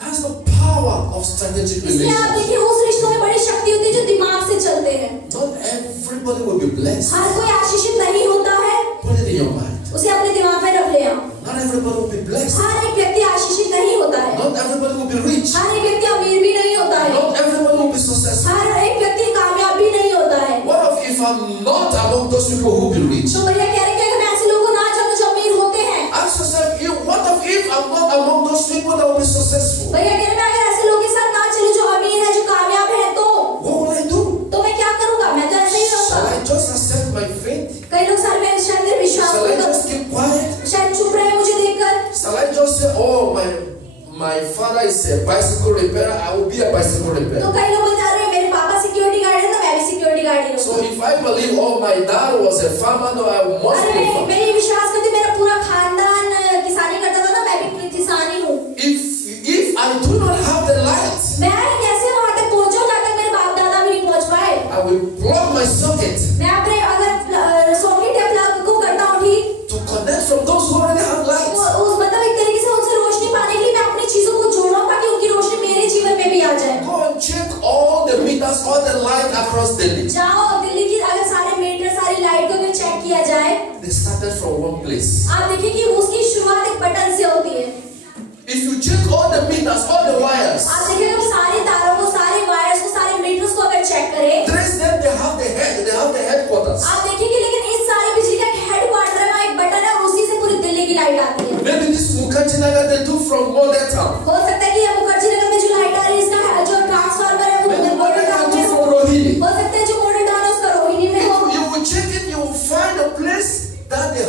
That's the power of strategic इसलिए आप relationship. देखिए उस रिश्तों में बड़ी शक्ति होती है जो दिमाग से चलते हैं। Not everybody will be blessed. हर कोई आशीषित नहीं होता है, Put it in your mind. उसे अपने दिमाग में रख ले आओ। Not everybody will be blessed. हर एक व्यक्ति आशीषित नहीं होता है, Not everybody will be rich. हर एक व्यक्ति अमीर भी नहीं होता है, Not everybody will be successful. हर एक व्यक्ति कामयाब भी नहीं होता है। What if I'm not among those people who will be rich? तो भैया कह रहे हैं कि अगर मैं ऐसे लोगों को ना जानूं जो अमीर होते हैं, Ask yourself, what if I'm not among those people that will be successful? भैया कह रहे हैं मैं अगर ऐसे लोगों के साथ ना चलूं जो अमीर है, जो कामयाब है, What will I do? तो मैं क्या करूंगा? मैं तो ऐसे ही Shall रहूंगा। I just accept my fate? कई लोग शायद मेरे विश्वास Shall I नहीं just करते, keep quiet? शायद चुप रहे मुझे देखकर। Shall I just say, oh, my father is a bicycle repairer, I will be a bicycle तो repairer. कई लोग बता रहे हैं मेरे पापा सिक्योरिटी गार्ड है तो मैं भी सिक्योरिटी गार्ड ही So रहूंगा। if I believe, oh, my dad was a farmer, no, I must अरे be a farmer. मैं ये विश्वास करती मेरा पूरा खानदान किसानी करता था ना, मैं भी किसान ही हूँ। If I do not have the light, मैं कैसे वहां तक पहुंचूं जहाँ तक मेरे बाप दादा भी नहीं पहुंच पाए? I will plug my socket मैं अपने अगर सॉकेट या प्लग को करता हूँ ठीक, to connect from those who already have light. उस मतलब एक तरीके से उनसे रोशनी पाने के लिए मैं अपनी चीजों को जोड़ूं ताकि उनकी रोशनी मेरे जीवन में भी आ जाए। Go and check all the meters, all the light across Delhi. जाओ दिल्ली की अगर सारे मीटर सारी लाइट को अगर चेक किया जाए, They started from one place. आप देखिए कि उसकी शुरुआत एक बटन से होती है। If you check all the meters, all the wires, आप देखिए अगर सारे तारों को, सारे वायर्स को, सारे मीटर्स को अगर चेक करें, trace them, they have the headquarters. आप देखिए कि लेकिन इस सारी बिजली का एक हेडक्वार्टर है, वहाँ एक बटन है और उसी से पूरी दिल्ली की लाइट आती है। Maybe this Mukherjee Nagar they do from Model Town. हो सकता है कि ये मुखर्जी नगर में जो लाइट आ रही है इसका जो ट्रांसफार्मर है वो Maybe model Model town Town में do हो। from Rohini. हो सकता है जो मॉडल टाउन है उसका रोहिणी में हो। You will check it, you will find a place that the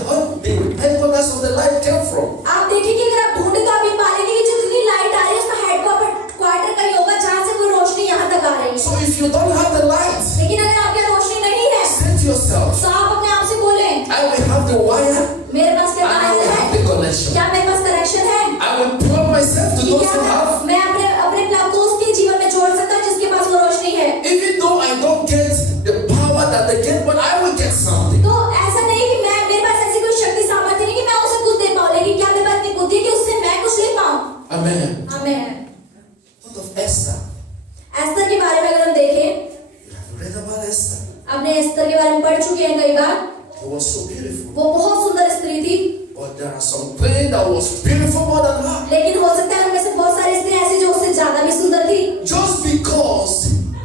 headquarters of the light came from. आप देखिए कि अगर आप ढूंढे तो आप ये पाएंगे कि जो जितनी लाइट आ रही है उसका हेडक्वार्टर कहीं होगा जहाँ से वो रोशनी यहाँ तक आ रही है। So if you don't have the light, लेकिन अगर आपके यहाँ रोशनी नहीं है say to yourself, तो आप अपने आप से बोले I will have the wire मेरे पास क्या and I will have है, the connection. क्या मेरे पास कनेक्शन है? I will plug myself to those who have. मैं अपने प्लग को उसके जीवन में जोड़ सकता हूँ जिसके पास वो रोशनी है। Even though I don't get the power that they get, but I will get something. तो ऐसा नहीं कि मेरे पास ऐसी कोई शक्ति सामर्थ्य नहीं कि मैं उसे कुछ दे पाऊँ, लेकिन क्या मेरे पास इतनी बुद्धि है कि उससे मैं कुछ ले पाऊँ। Amen. आमीन। What of Esther? एस्तर के बारे में अगर हम देखें, You have read about Esther. आपने एस्तर के बारे में पढ़ चुके हैं कई बार। She was so beautiful. वो बहुत सुंदर स्त्री थी, But there are some things that was beautiful more than her. लेकिन हो सकता है उनमें से बहुत सारी स्त्रियां ऐसी जो उससे ज्यादा भी सुंदर थी, Just because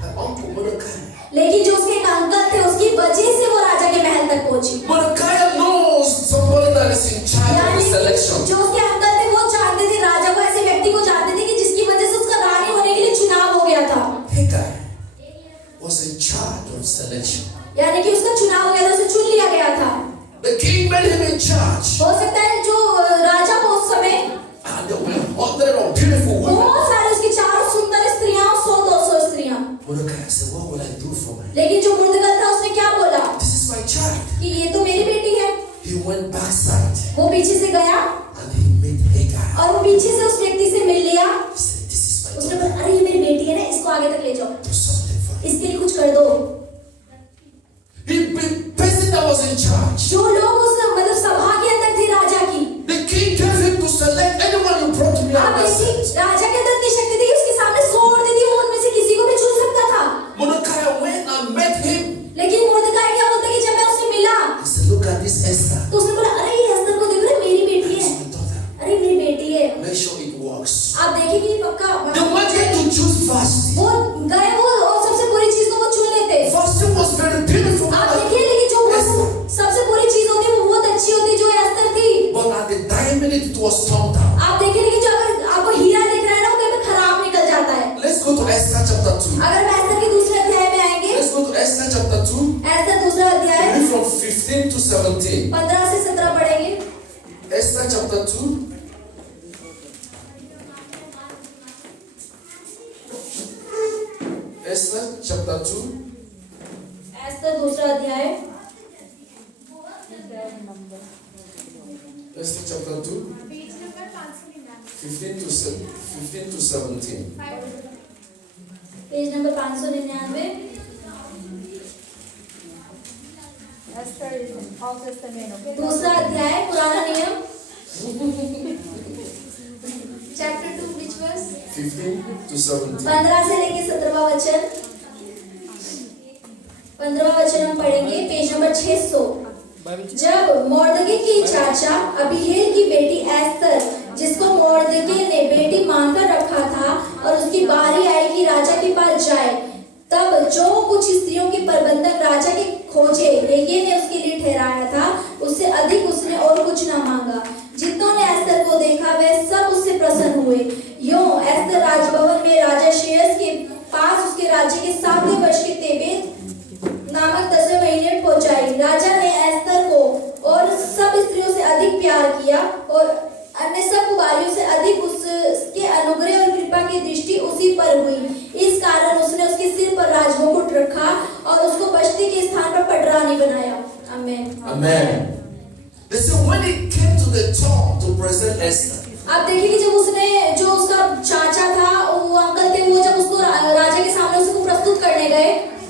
her uncle Mordecai. लेकिन जो उसके एक अंकल थे उसकी वजह से वो राजा के महल तक पहुंची। Mordecai knows somebody that is in charge of the यानी selection. जो उसके अंकल थे वो जानते थे, राजा को ऐसे व्यक्ति को जानते थे कि जिसकी वजह से उसका रानी होने के लिए चुनाव हो गया था। Hagar was in charge of selection. यानी कि उसका चुनाव हो गया था, उसे चुन लिया गया था। The king made him in charge. हो सकता है जो राजा को उस समय And there were hundreds of beautiful women. बहुत सारे उसकी 400 सुंदर स्त्रियां, 100-200 स्त्रियां, Mordecai said, what will I do for her? लेकिन जो मुर्दगल था उसने क्या बोला This is my child. कि ये तो मेरी बेटी है। He went backside वो पीछे से गया and he met Hagar. और वो पीछे से उस व्यक्ति से मिल लिया। He said, this is my उसने daughter. बोला अरे ये मेरी बेटी है ना, इसको आगे तक ले जाओ, Do something for her. इसके लिए कुछ कर दो। The person that was in charge. जो लोग उस मतलब सभा के अंदर थे राजा की, The king gave him to select anyone you brought to me. आप And देखिए said, राजा के अंदर इतनी शक्ति थी कि उसके सामने छोड़ दी थी, वो उनमें से किसी को भी चुन सकता था। Mordecai went and met him. लेकिन मुर्दगाई क्या बोलता है कि जब मैं उससे मिला He said, look at this Esther. तो उसने बोला अरे ये एस्तर को देखो, मेरी बेटी It's है, my daughter. अरे मेरी बेटी है। Make sure it works. आप देखिए कि पक्का They wanted to choose fasting. वो गए वो और सबसे बुरी चीज को वो चुन लेते। Fasting was very beautiful. आप देखिए लेकिन जो वो सबसे बुरी चीज होती है वो बहुत अच्छी होती है, जो एस्तर थी। But at the time minute it was turned down. आप देखिए लेकिन जो अगर आपको हीरा दिख रहा है ना वो कहीं पे खराब निकल जाता है। Let's go to Esther chapter 2. अगर मैं एस्तर की chapter 2. Esther chapter 2. एस्तर दूसरा अध्याय, Esther chapter 2. 15 to 17. Page number 599। दूसरा अध्याय पुराना नियम, चैप्टर 2 which verse? 15 to 17. 15 से लेके 17वां वचन। 15वां वचन हम पढ़ेंगे, पेज नंबर 600। जब मोर्दके की चाचा अबीहेल की बेटी एस्तर, जिसको मोर्दके ने बेटी मानकर रखा था, और उसकी बारी आई कि राजा के पास जाए, तब जो कुछ स्त्रियों के प्रबंधक राजा के खोजे हेगे ने उसके लिए ठहराया था, उससे अधिक उसने और कुछ न मांगा। जितनों ने एस्तर को देखा वे सब उससे प्रसन्न हुए। यूं एस्तर राजभवन में राजा शेयस के पास उसके राज्य के 7वें वर्ष के तेबेत नामक 10वें महीने में पहुंचाई। राजा ने एस्तर को और सब स्त्रियों से अधिक प्यार किया, और अन्य सब कुमारियों से अधिक उसके अनुग्रह और कृपा की दृष्टि उसी पर हुई। इस कारण उसने उसके सिर पर राजमुकुट रखा और उसको बस्ती के स्थान पर पटरानी बनाया। आमेन। Amen. Listen, when it came to the top to present Esther, आप देखिए कि जब उसने, जो उसका चाचा था, वो अंकल थे, वो जब उसको राजा के सामने उसको प्रस्तुत करने गए,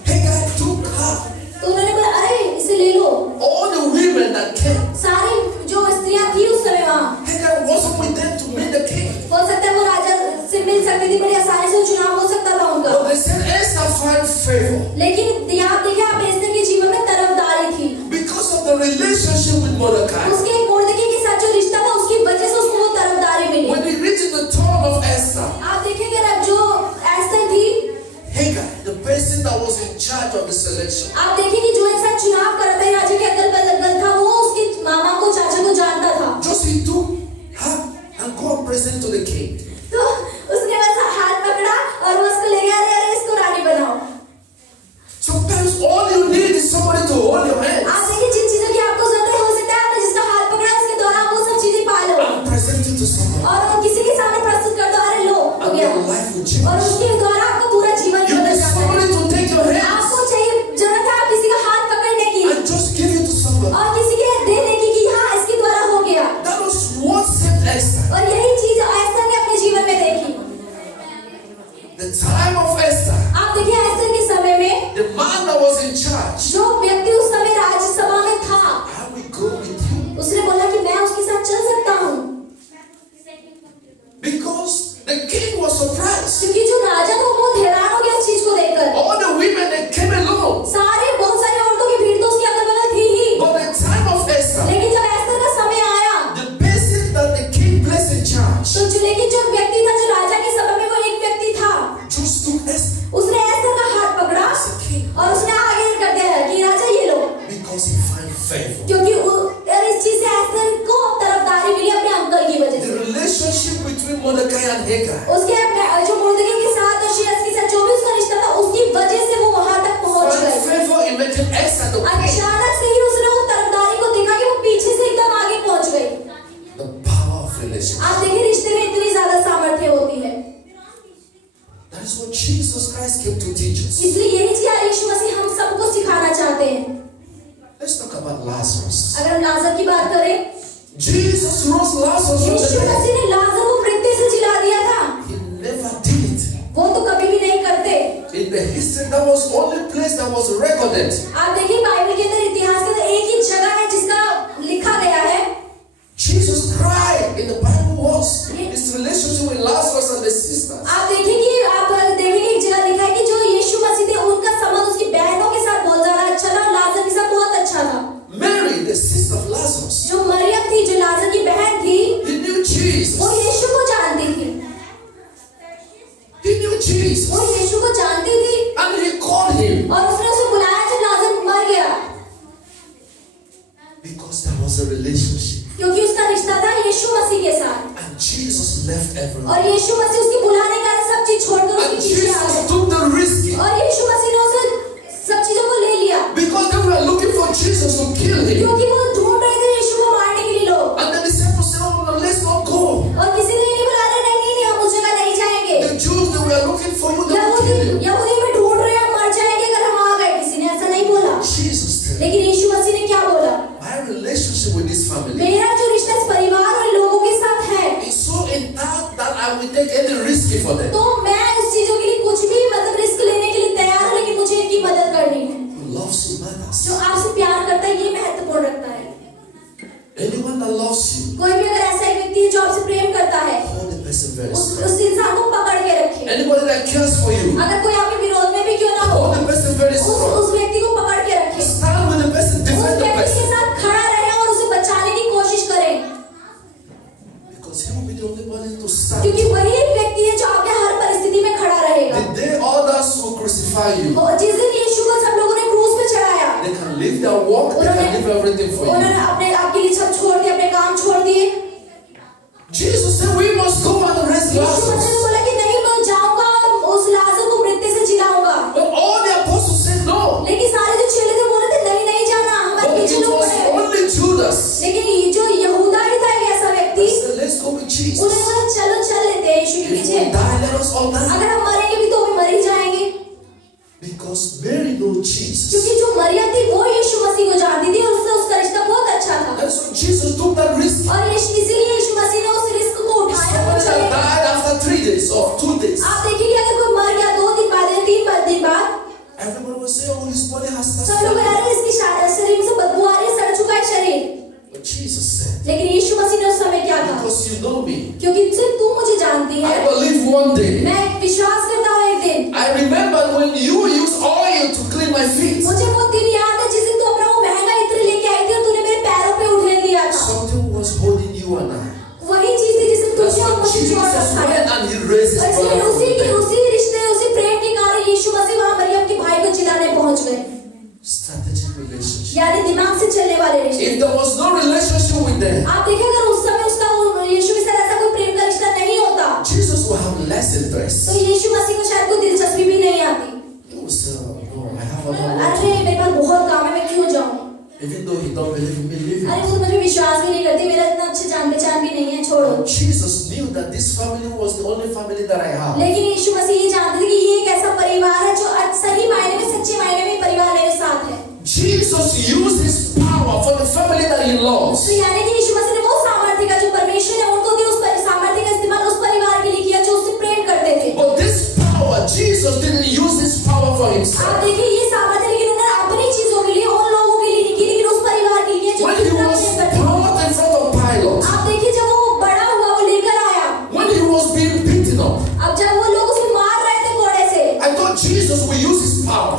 Hagar took her तो उन्होंने बोला, अरे इसे ले लो। all the women that came. सारी जो स्त्रियां थी उस समय वहाँ, Hagar wasn't with them to meet the king. हो सकता है वो राजा से मिल सकती थी, बड़ी आसानी से चुनाव हो सकता था उनका। But they said Esther found favor लेकिन यहाँ देखिए आप, एस्तर के जीवन में तरफदारी थी, because of the relationship with Mordecai. उसके मोर्दके के साथ जो रिश्ता था उसकी वजह से उसको वो तरफदारी मिली। When he reached the turn of Esther, आप देखेंगे ना, जो एस्तर थी, Hagar, the person that was in charge of the selection, आप देखेंगे जो इंसान चुनाव करता है राजा के अगल बगल था, वो उसके मामा को, चाचा को जानता था। just he took her and go and present to the king. तो उसने बस हाथ पकड़ा और वो उसको ले गया, अरे इसको रानी बनाओ। Sometimes all you need is somebody to hold your hand आप देखिए जिन चीजों की आपको जरूरत है, हो सकता है आपने जिसका हाथ पकड़ा उसके द्वारा वो सब चीजें पा लो, and present it to somebody, और वो किसी के सामने प्रस्तुत कर दो, अरे लो हो and गया, your life will change. और उसके द्वारा आपका पूरा जीवन You बदल need जाता है। somebody to take your hands आपको चाहिए जरूरत है आप किसी का हाथ पकड़ने की and just give it to somebody. और किसी के देने की कि हाँ इसके द्वारा हो गया। That was what saved Esther. और यही चीज एस्तर ने अपने जीवन में देखी। The time of Esther, आप देखिए एस्तर के समय में the man that was in charge, जो व्यक्ति उस समय राज्यसभा में था, I will go with you उसने बोला कि मैं उसके साथ चल सकता हूँ, because the king was surprised. क्योंकि जो राजा था वो बहुत हैरान हो गया इस चीज को देखकर। All the women that came alone, बहुत सारी औरतों की भीड़ तो उसके अगल बगल थी ही, but the time of Esther, लेकिन जब एस्तर का समय आया, the person that the king placed in charge, तो लेकिन जो व्यक्ति था, जो राजा के सभा में वो एक व्यक्ति था, just took Esther उसने एस्तर का हाथ पकड़ा as a king और उसने आगे कर दिया कि राजा ये लो, because he found favor. क्योंकि इस चीज से एस्तर को तरफदारी मिली अपने अंकल की वजह The से। relationship between Mordecai and Hagar उसके अपने जो मोर्दके के साथ और शेयस के साथ जो भी उसका रिश्ता था, उसकी वजह से वो वहां तक पहुंच found गए। favor in making Esther the queen. अचानक से ही उसने वो तरफदारी को देखा कि वो पीछे से एकदम आगे पहुंच गई। The power of relationship. आप देखिए रिश्ते में इतनी ज्यादा सामर्थ्य होती है। That is what Jesus Christ came to teach us. इसलिए यही चीज यीशु मसीह हम सबको सिखाना चाहते हैं। Let's talk about Lazarus. अगर हम लाजर की बात करें, Jesus rose Lazarus from Yeshu the dead. मसीह ने लाजर को मृत्यु से जिला दिया था। He never did it. वो तो कभी भी नहीं करते। In the history, that was only place that was recorded. आप देखिए बाइबल के अंदर, इतिहास के अंदर एक ही जगह है जिसका लिखा गया है। Jesus cried in the Bible was his relationship with Lazarus and the sisters. आप देखेंगे एक जगह लिखा है कि जो यीशु मसीह थे उनका संबंध उसकी बहनों के साथ बहुत ज्यादा अच्छा था और लाजर के साथ बहुत अच्छा था। Mary, the sister of Lazarus, जो मरियम थी, जो लाजर की बहन थी, he knew Jesus. वो यीशु को जानती थी। He knew Jesus. वो यीशु को जानती थी And he called him और उसने उसे बुलाया जब लाजर मर गया, because there was a relationship. क्योंकि उसका रिश्ता था यीशु मसीह के साथ। And Jesus left everyone. और यीशु मसीह उसके बुलाने का सब चीज छोड़कर And उसके पीछे आ Jesus गए। took the risk और यीशु मसीह ने उसे सब चीजों को ले लिया, because they were looking for Jesus to kill him. क्योंकि वो ढूंढ रहे थे यीशु को मारने के लिए लोग। And the disciples said, "Oh, no, I will take any risk for them. तो मैं उस चीजों के लिए कुछ भी मतलब रिस्क लेने के लिए तैयार हूँ, लेकिन मुझे इनकी मदद करनी है। Who loves you matters. जो आपसे प्यार करता है ये महत्वपूर्ण रखता है। Anyone that loves you, कोई भी अगर ऐसा एक व्यक्ति है जो आपसे प्रेम करता है, hold the person very उस strong. इंसान को पकड़ के रखें। Anybody that cares for you, अगर कोई आपके विरोध में भी क्यों ना हो, hold the person very strong. उस व्यक्ति को पकड़ के रखें। Stand with the person, उस defend the व्यक्ति के person. साथ खड़ा रहें और उसे बचाने की कोशिश करें, Because he will be the only one to stand. क्योंकि वही एक व्यक्ति है जो आपके हर परिस्थिति में खड़ा रहेगा। The day others will crucify you, और जिस दिन यीशु को सब लोगों ने क्रूस पे चढ़ाया, they can leave their work, they can leave everything for you. उन्होंने अपने आपके लिए सब छोड़ दिए, अपने काम छोड़ दिए। Jesus said, we must go and raise यीशु मसीह ने Lazarus. बोला कि नहीं, मैं जाऊंगा और उस लाजर को मृत्यु से जिलाऊंगा। But all the apostles said no. लेकिन सारे जो चेले थे बोले थे नहीं नहीं जाना, हमारे But पीछे it लोग was खड़े हैं। only Judas. लेकिन ये जो यहूदा ही था एक ऐसा व्यक्ति, He said, let's go with उन्होंने Jesus. बोला चलो चल लेते हैं यीशु के If पीछे। we die, let us all die. अगर हम मरेंगे भी तो भी मर ही जाएंगे, Because Mary knew Jesus. क्योंकि जो मरियम थी वो यीशु मसीह को जानती थी और उससे उसका रिश्ता बहुत अच्छा था। That's why Jesus took that risk. और इसीलिए यीशु मसीह ने उस रिस्क को उठाया और Somebody that चले। died after 3 days or 2 days. आप देखिए अगर कोई मर गया 2 दिन बाद या 3 दिन बाद, Everyone will say, oh, his body has सब लोग कह रहे हैं इसकी शरीर में से बदबू आ रही है, सड़ चुका है शरीर। But Jesus said, लेकिन यीशु मसीह ने उस समय क्या कहा? because you know me, क्योंकि सिर्फ तू मुझे जानती है, I believe one day. मैं विश्वास करता हूँ एक दिन। I remember when you used oil to clean my feet. मुझे वो दिन याद है जिस दिन तू अपना वो महंगा इत्र लेके आई थी और तूने मेरे पैरों पे उठने दिया था। Something was holding you and I. वही चीज थी जिसने That's तुझे और why मुझे जोड़ Jesus रखा है। went and he raised his इसलिए brother from the dead. उसी रिश्ते, उसी प्रेम के कारण यीशु मसीह वहाँ मरियम के भाई को जिलाने पहुंच गए। Strategic relationship. यानी दिमाग से चलने वाले रिश्ते। If there was no relationship with them, आप देखिए अगर उस समय उसका यीशु के साथ ऐसा कोई प्रेम का रिश्ता नहीं होता, Jesus will have less interest. तो यीशु मसीह को शायद कोई दिलचस्पी भी नहीं आती। He will say, oh, no, I have a lot. अरे मेरे पास बहुत काम है, मैं क्यों जाऊँ? Even though he don't believe in me, leave अरे him. वो मुझे विश्वास भी नहीं करती, मेरा इतना अच्छे जान पहचान भी नहीं है, छोड़ो। Jesus knew that this family was the only family that I have. लेकिन यीशु मसीह ये जानते थे कि ये एक ऐसा परिवार है जो सही मायने में, सच्चे मायने में परिवार मेरे साथ है। Jesus used his power for the family that he loves. तो यानी कि यीशु मसीह ने वो सामर्थ्य का जो परमेश्वर ने उनको दी, उस सामर्थ्य का इस्तेमाल उस परिवार के लिए किया जो उससे प्रेम करते थे। But this power, Jesus didn't use this power for आप himself. देखिए ये सामर्थ्य लेकिन उन्होंने अपनी चीजों के लिए, उन लोगों के लिए नहीं की, लेकिन उस परिवार के लिए जो When he कितना was प्रेम करते थे। brought in front of Pilate, आप देखिए जब वो बड़ा हुआ, वो लेकर आया, when he was being beaten up, अब जब वो लोग उसे मार रहे थे घोड़े से, I thought Jesus would use his power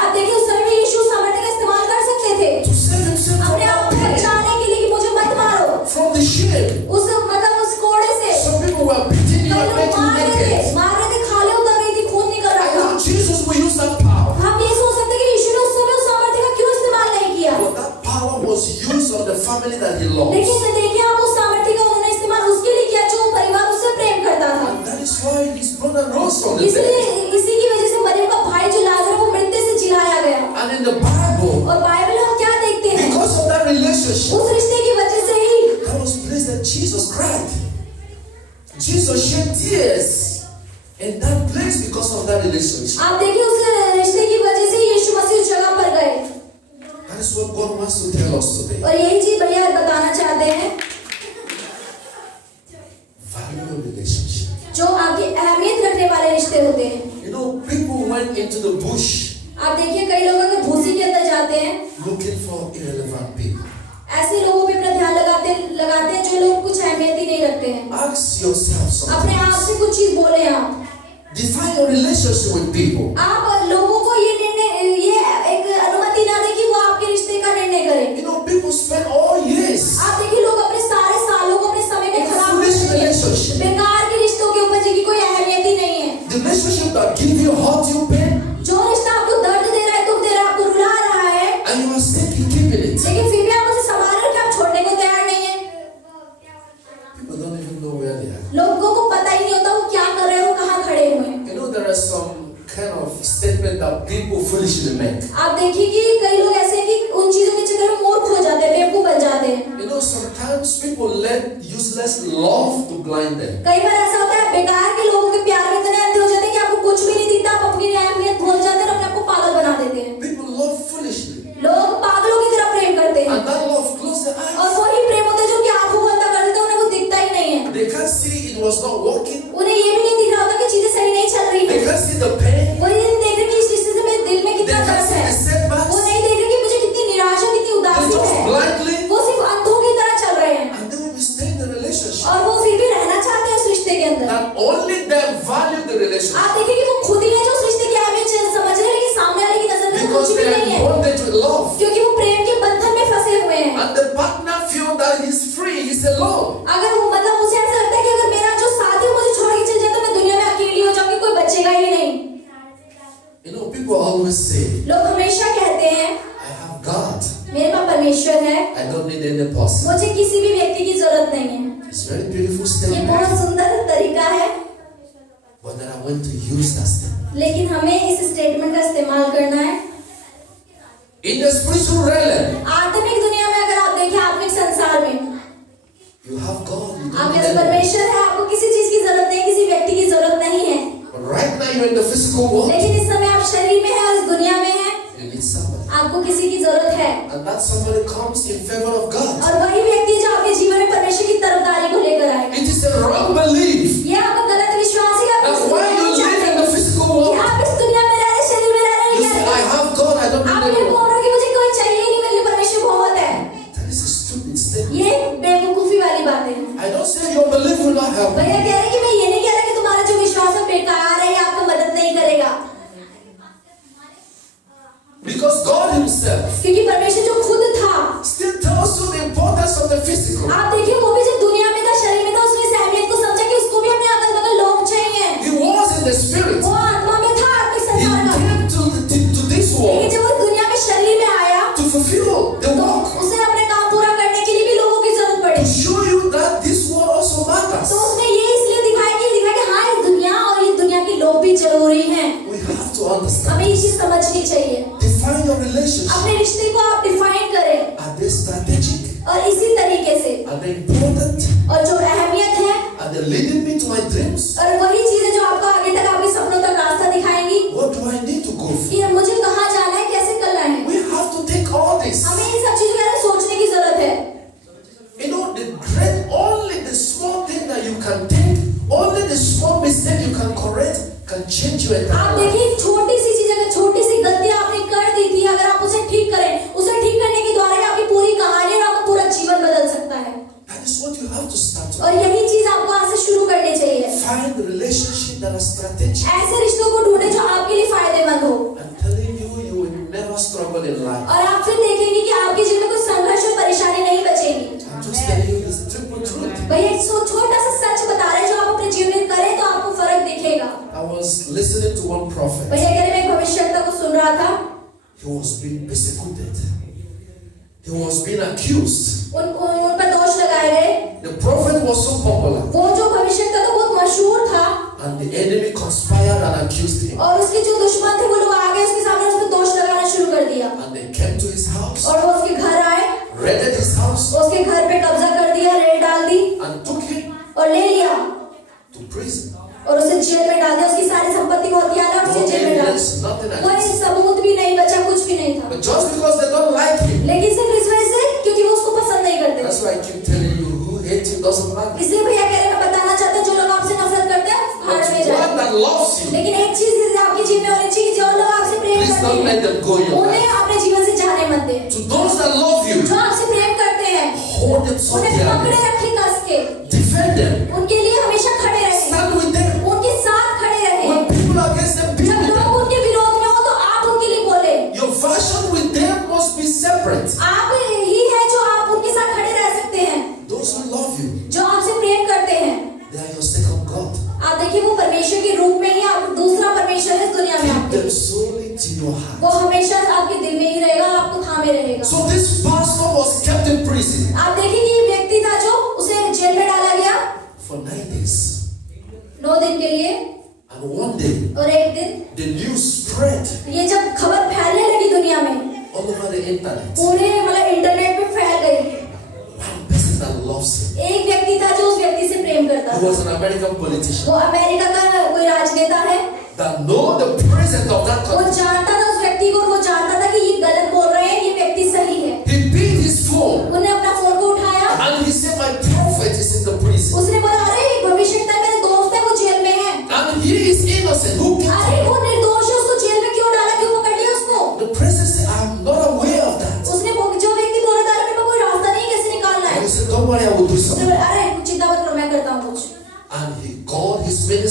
आप देखिए उस समय में यीशु सामर्थ्य का इस्तेमाल कर सकते थे to save himself from अपने आप को that pain, बचाने के लिए कि मुझे मत मारो, from the shame. उस मतलब उस घोड़े से। Some people were beating you कई and लोग making you naked. मार रहे थे, खाले उतर रही थी, खून निकल I रहा था। thought Jesus would use that power. हम ये सोच सकते हैं कि यीशु ने उस समय उस सामर्थ्य का क्यों इस्तेमाल नहीं किया, But that power was used on the family that he loves. लेकिन देखिए आप उस सामर्थ्य का उन्होंने इस्तेमाल उसके लिए किया जो परिवार उससे प्रेम करता था। And that is why his brother rose from the इसलिए dead. इसी की वजह से मरियम का भाई जो लाजर है वो मृत्यु से जिलाया गया। And in the Bible, और बाइबल में हम क्या देखते हैं, because of that relationship, उस रिश्ते की वजह से ही that was place that Jesus cried. Jesus shed tears in that place because of that relationship. आप देखिए उस रिश्ते की वजह से यीशु मसीह उस जगह पर गए। That is what God wants to tell us today. और यही चीज भैया बताना चाहते हैं, Value your relationship. जो आपकी अहमियत रखने वाले रिश्ते होते हैं। You know, people went into the bush आप देखिए कई लोग अगर भूसी के अंदर जाते हैं, looking for irrelevant people. ऐसे लोगों पे अपना ध्यान लगाते हैं जो लोग कुछ अहमियत ही नहीं रखते हैं। Ask yourself अपने आप something. से कुछ चीज बोले आप। Define your relationship with people. आप लोगों को ये एक अनुमति ना दें कि वो आपके रिश्ते का निर्णय करें। You know, people spend all years आप देखिए लोग अपने सारे सालों को, अपने समय को in खराब foolish कर देते हैं relationship. बेकार के रिश्तों के ऊपर जिनकी कोई अहमियत ही नहीं है। The relationship that give you hurt you pain, जो रिश्ता आपको दर्द दे रहा है, दुख दे रहा है, आपको रुला रहा है, and you are still keeping it. लेकिन फिर भी आप उसे संभाल रहे, आप छोड़ने को तैयार नहीं है। People don't even know where they are. लोगों को पता ही नहीं होता वो क्या कर रहे हैं, वो कहाँ खड़े हुए हैं। You know, there are some kind of statement that people foolishly make. आप देखिए कि कई लोग ऐसे हैं कि उन चीजों के चक्कर में मूर्ख हो जाते हैं, बेवकूफ बन जाते हैं। You know, sometimes people let useless love to blind them. कई बार ऐसा होता है बेकार के लोगों के प्यार में इतने अंधे हो जाते हैं कि आपको कुछ भी नहीं दिखता, आप अपनी अहमियत भूल जाते हैं और अपने आप को पागल बना देते हैं। People love foolishly. लोग पागलों की तरह प्रेम करते हैं And that love close their और eyes. वही प्रेम होता है जो कि आंखों बंद कर देते हैं, उन्हें वो दिखता ही नहीं है। They can't see it was not working. सही नहीं चल रही They है, can't see the pain. वो ये नहीं देख रहे कि इस रिश्ते से मेरे दिल में They कितना can't दर्द see है, the setbacks. वो नहीं देख रहे कि मुझे कितनी निराशा, कितनी They उदासी just है, blindly, वो सिर्फ अंधों की तरह चल रहे हैं and they will stay in the relationship. और वो फिर भी रहना चाहते हैं उस रिश्ते के अंदर। And only them value the relationship आप देखिए कि वो खुद ही है जो उस रिश्ते की अहमियत समझ रहे हैं, लेकिन सामने वाले की नजर में तो because कुछ भी they नहीं are है, bonded with love. क्योंकि वो प्रेम के बंधन में फंसे हुए हैं। And the partner feel that he's free, he's alone. अगर वो मतलब उसे ऐसा लगता है कि अगर मेरा जो साथी है मुझे छोड़ के चल जाए तो मैं दुनिया में अकेली हो जाऊंगी, कोई बचेगा ही नहीं। You know, people always say, लोग हमेशा कहते हैं I have God. मेरे पास परमेश्वर है, I don't need any person. मुझे किसी भी व्यक्ति की जरूरत नहीं है। It's a very beautiful ये statement, बहुत सुंदर तरीका है, but then I want to use that statement. लेकिन हमें इस स्टेटमेंट का इस्तेमाल करना है। In the spiritual realm, आत्मिक दुनिया में अगर आप देखें, आत्मिक संसार में you have God. You don't आपके need पास anyone. परमेश्वर है, आपको किसी चीज की जरूरत नहीं, किसी व्यक्ति की जरूरत नहीं है। But right now you're in the physical world, लेकिन इस समय आप शरीर में हैं और इस दुनिया में हैं, you need somebody. आपको किसी की जरूरत है, And that somebody comes in favor of God. और वही व्यक्ति जो आपके जीवन में परमेश्वर की तरफदारी को लेकर आएगा। It is a wrong belief ये आपका गलत विश्वास है कि आप that इस while you दुनिया में live in the physical कि world, आप इस दुनिया में रह रहे, शरीर में रह रहे you हैं, say, I have God, I don't आप need ये anyone. बोल रहे हो कि मुझे कोई चाहिए ही नहीं, मेरे लिए परमेश्वर बहुत है। That is a stupid statement. ये बेवकूफी वाली बातें हैं। I don't say your belief will not help. भैया कह रहे हैं कि मैं ये नहीं कह रहा कि तुम्हारा जो विश्वास है बेकार है या आपको मदद नहीं करेगा, Because God Himself क्योंकि परमेश्वर जो खुद था, still tells you the importance of the physical. आप देखिए वो भी जब दुनिया में था, शरीर में था, उसने इस अहमियत को समझा कि उसको भी अपने अगल बगल लोग चाहिए। He was in the spirit. वो आत्मा में था, आत्मिक He संसार का, came to this लेकिन world जब वो दुनिया में शरीर में आया to fulfill the तो work, उसे अपने काम पूरा करने के लिए भी लोगों की जरूरत to पड़ी। show you that this world also matters. तो उसने ये इसलिए दिखाया कि हाँ इस दुनिया और इस दुनिया के लोग भी जरूरी हैं। We have to understand. हमें ये चीज समझनी चाहिए। Define your relationship. अपने रिश्ते को आप डिफाइन करें Are they strategic? और इसी तरीके से, Are they important? और जो अहमियत है Are they leading me to my dreams? और वही चीजें जो आपको आगे तक आपके सपनों तक रास्ता दिखाएंगी What do I need to go for? कि मुझे कहाँ जाना है, कैसे करना है। We have to think all this. हमें इन सब चीजों के बारे में सोचने की जरूरत है। You know, only the small thing that you can think, only the small mistake you can correct can change your आप entire life. देखिए छोटी सी चीज, अगर छोटी सी गलती आपने कर दी थी, अगर आप उसे ठीक करें, उसे ठीक करने के द्वारा ही आपकी पूरी कहानी और आपका पूरा जीवन बदल सकता है। That is what you have to start with. और यही चीज आपको आज से शुरू करनी चाहिए। Find the relationship that are strategic. ऐसे रिश्तों को ढूंढे जो आपके लिए फायदेमंद हो, I'm telling you, you will never struggle in life. और आप फिर देखेंगे कि आपके जीवन में कोई संघर्ष और परेशानी नहीं बचेगी। I'm just telling you this triple truth. भैया एक छोटा सा सच बता रहे हैं, जो आप अपने जीवन में करें तो आपको फर्क दिखेगा। I was listening to one prophet. भैया कह रहे मैं एक भविष्यवक्ता को सुन रहा था, He was being persecuted. He was being accused. उन पर दोष लगाए गए। The prophet was so popular, वो जो भविष्यवक्ता था बहुत मशहूर था, and the enemy conspired and accused him. और उसके जो दुश्मन थे वो लोग आ गए उसके सामने, उस पर दोष लगाना शुरू कर दिया, And they came to his house, और वो उसके घर आए, raided his house, उसके घर पे कब्जा कर दिया, रेड डाल दी and took him और ले लिया to prison. और उसे जेल में डाल दिया। उसकी सारी संपत्ति को हथियार और No उसे जेल में डाल evidence, दिया। nothing like कोई this. सबूत भी नहीं बचा, कुछ भी नहीं था, But just because they don't like him, लेकिन सिर्फ इस वजह से क्योंकि वो उसको पसंद नहीं करते। that's why I keep telling you, who hates him doesn't matter. इसलिए भैया कह रहे हैं, मैं बताना चाहता हूँ जो लोग आपसे नफरत करते हैं भाड़ But में जाए, one that loves you, लेकिन एक चीज आपके जीवन में होनी चाहिए, जो लोग आपसे प्रेम please don't करते let हैं them go in your उन्हें life. अपने जीवन से जाने मत दें। To those that love you, जो आपसे प्रेम करते हैं hold them so उन्हें dearly. पकड़े रखें कस के, Defend them. उनके लिए हमेशा खड़े रहें, Stand with them. उनके साथ खड़े रहें। When people are against them, be जब with them. लोग उनके विरोध में हो तो आप उनके लिए बोले। Your version with them must be separate. आप ही है जो आप उनके साथ खड़े रह सकते हैं। Those who love you, जो आपसे प्रेम करते हैं, they are your second God. आप देखिए वो परमेश्वर के रूप में ही आप दूसरा परमेश्वर है इस दुनिया में Keep आपके, them solely to your heart. वो हमेशा आपके दिल में ही रहेगा, आपको थामे रहेगा। So this pastor was kept in prison आप देखिए कि ये व्यक्ति था जो उसे जेल में डाला गया for 9 days. 9 दिन के लिए, And one day, और एक दिन the news spread ये जब खबर फैलने लगी दुनिया में, all over the internet. पूरे मतलब इंटरनेट पे फैल गई। One person that loves him. एक व्यक्ति था जो उस व्यक्ति से प्रेम करता He था, was an American politician वो अमेरिका का कोई राजनेता है, that know the president of that वो country. जानता था उस व्यक्ति को, और वो जानता था कि ये गलत बोल रहे हैं, ये व्यक्ति सही है। He picked his phone उन्हें अपना फोन को उठाया, and he said, "My prophet is in the prison उसने बोला अरे एक भविष्यवक्ता मेरे दोस्त है, वो जेल में है and he is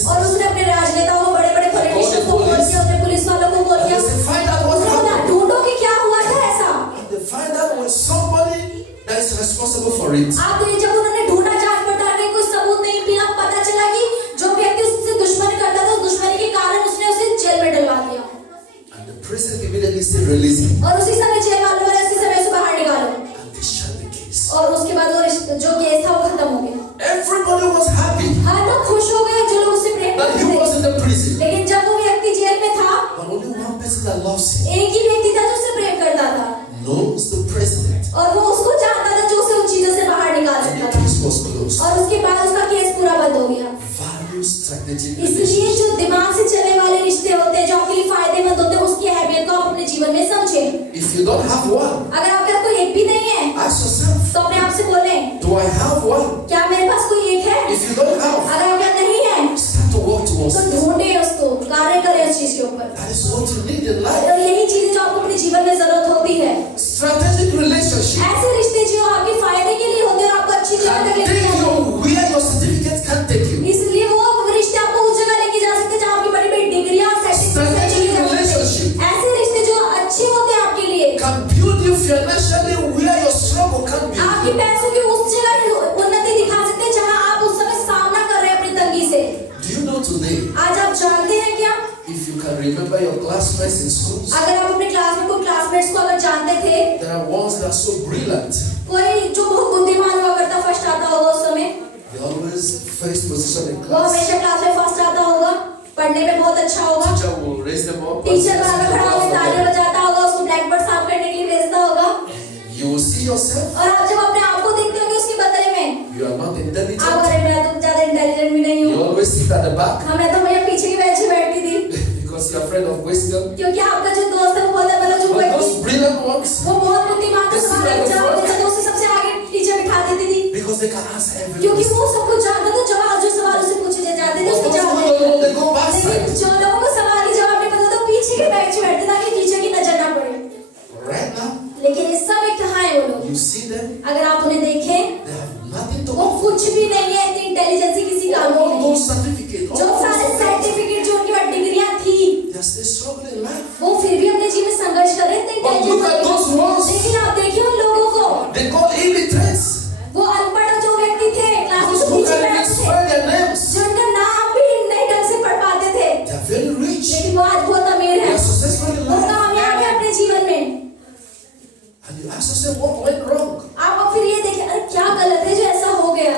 और उसने अपने राजनेताओं को, बड़े बड़े पॉलिटिशियंस को बोल दिया, अपने पुलिस वालों को बोल And दिया, they say, find out what उसने बोला happened. ढूंढो कि क्या हुआ था ऐसा। And they find out with somebody that is responsible for it. आप देखिए, जब उन्होंने ढूंढा, जांच पड़ताल में कोई सबूत नहीं मिला, पता चला कि जो व्यक्ति उससे दुश्मनी करता था, उस दुश्मनी के कारण उसने उसे जेल में डलवा दिया। And the president immediately said, release him. और उसी समय जेल वालों ने उसी समय उसे बाहर निकालो, And they shut the case. और उसके बाद वो जो केस था वो खत्म हो गया। Everybody was happy हर लोग खुश हो गए जो लोग उससे प्रेम that करते he was थे। in the prison. लेकिन जब वो व्यक्ति जेल में था, But only one person that loves him एक ही व्यक्ति था जो उससे प्रेम करता था, knows the president. और वो उसको जानता था जो उसे उन चीजों से बाहर निकाल And सकता the था। case was closed. और उसके बाद उसका केस पूरा बंद हो गया। Value strategic इसलिए relationship. जो दिमाग से चलने वाले रिश्ते होते हैं, जो आपके लिए फायदेमंद होते हैं, उसकी अहमियत को आप अपने जीवन में समझें। If you don't have one, अगर आपके पास कोई एक भी नहीं है, ask yourself, तो अपने आप से बोलें, do I have one? क्या मेरे पास कोई एक है? If you don't have, अगर आपके पास नहीं है, start to work towards तो it. ढूंढे उसको, कार्य करें उस चीज के ऊपर। That is what you need in life. और यही चीजें जो आपको अपने जीवन में जरूरत होती है। Strategic relationship ऐसे रिश्ते जो आपके फायदे के लिए होते हैं और आपको अच्छी जगह can तक लेके take जाते you हैं। where your certificate can't take you. इसलिए वो रिश्ते आपको उस जगह लेके जा सकते हैं जहाँ आपकी बड़ी बड़ी डिग्रियां और सर्टिफिकेट Strategic relationship ऐसे रिश्ते जो अच्छे होते हैं आपके लिए, can build you financially where your struggle can't build आपकी you. पैसों की उस जगह उन्नति दिखा सकते हैं जहाँ आप उस समय सामना कर रहे हैं अपनी तंगी से। Do you know today, आज आप जानते हैं क्या, if you can remember your classmates in schools, अगर आप अपने क्लास में कोई क्लासमेट्स को अगर जानते थे, there are ones that are so brilliant. कोई जो बहुत बुद्धिमान हुआ करता, फर्स्ट आता होगा उस समय, They always first position in वो class. हमेशा क्लास में फर्स्ट आता होगा, पढ़ने में बहुत अच्छा होगा, Teacher will raise them up. Teacher वहां पे खड़ा होकर तालियां बजाता होगा, उसको ब्लैक बोर्ड साफ करने के लिए भेजता होगा, You will see yourself. और आप जब अपने आप को देखते होंगे उसके बदले में, You are not आप intelligent. अरे मैं तो ज्यादा इंटेलिजेंट भी नहीं You हूँ, always sit at the back मैं तो भैया पीछे की बेंच में बैठती थी, because you are afraid of wisdom. क्योंकि आपका जो दोस्त है वो बहुत मतलब जो But व्यक्ति those brilliant ones, वो बहुत बुद्धिमान था, सवाल का जवाब देता था, उसे सबसे आगे टीचर बिठा देती थी, because they can answer every क्योंकि question. वो सब कुछ जानता था, जवाब जो सवाल उसे पूछे जाते थे But उसके those जवाब who don't know, they go लेकिन backside. जो लोगों को सवाल के जवाब नहीं पता था पीछे के बेंच में बैठते ताकि टीचर की नजर ना पड़े। Right now, लेकिन इस समय कहाँ है वो लोग? you see them, अगर आप उन्हें देखें, they have nothing to वो offer. कुछ भी नहीं है, इतनी इंटेलिजेंसी किसी काम की All नहीं those है। certificates, जो all सारे those certificates, सर्टिफिकेट जो उनके पास डिग्रियां थी, they are still struggling in life. वो फिर भी अपने जीवन में संघर्ष कर रहे थे, But look at those ones. लेकिन आप देखिए उन लोगों को, They call illiterates. वो अनपढ़ जो व्यक्ति थे, क्लास Those में who पीछे can बैठे even थे, spell their names. जिनका नाम भी नहीं ढंग से पढ़ पाते थे, They are very rich. लेकिन वो आज बहुत अमीर They है, are successful in वो life. कामयाब है अपने जीवन में। And you ask yourself, what went wrong? आप फिर ये देखें, अरे क्या गलत है जो ऐसा हो गया?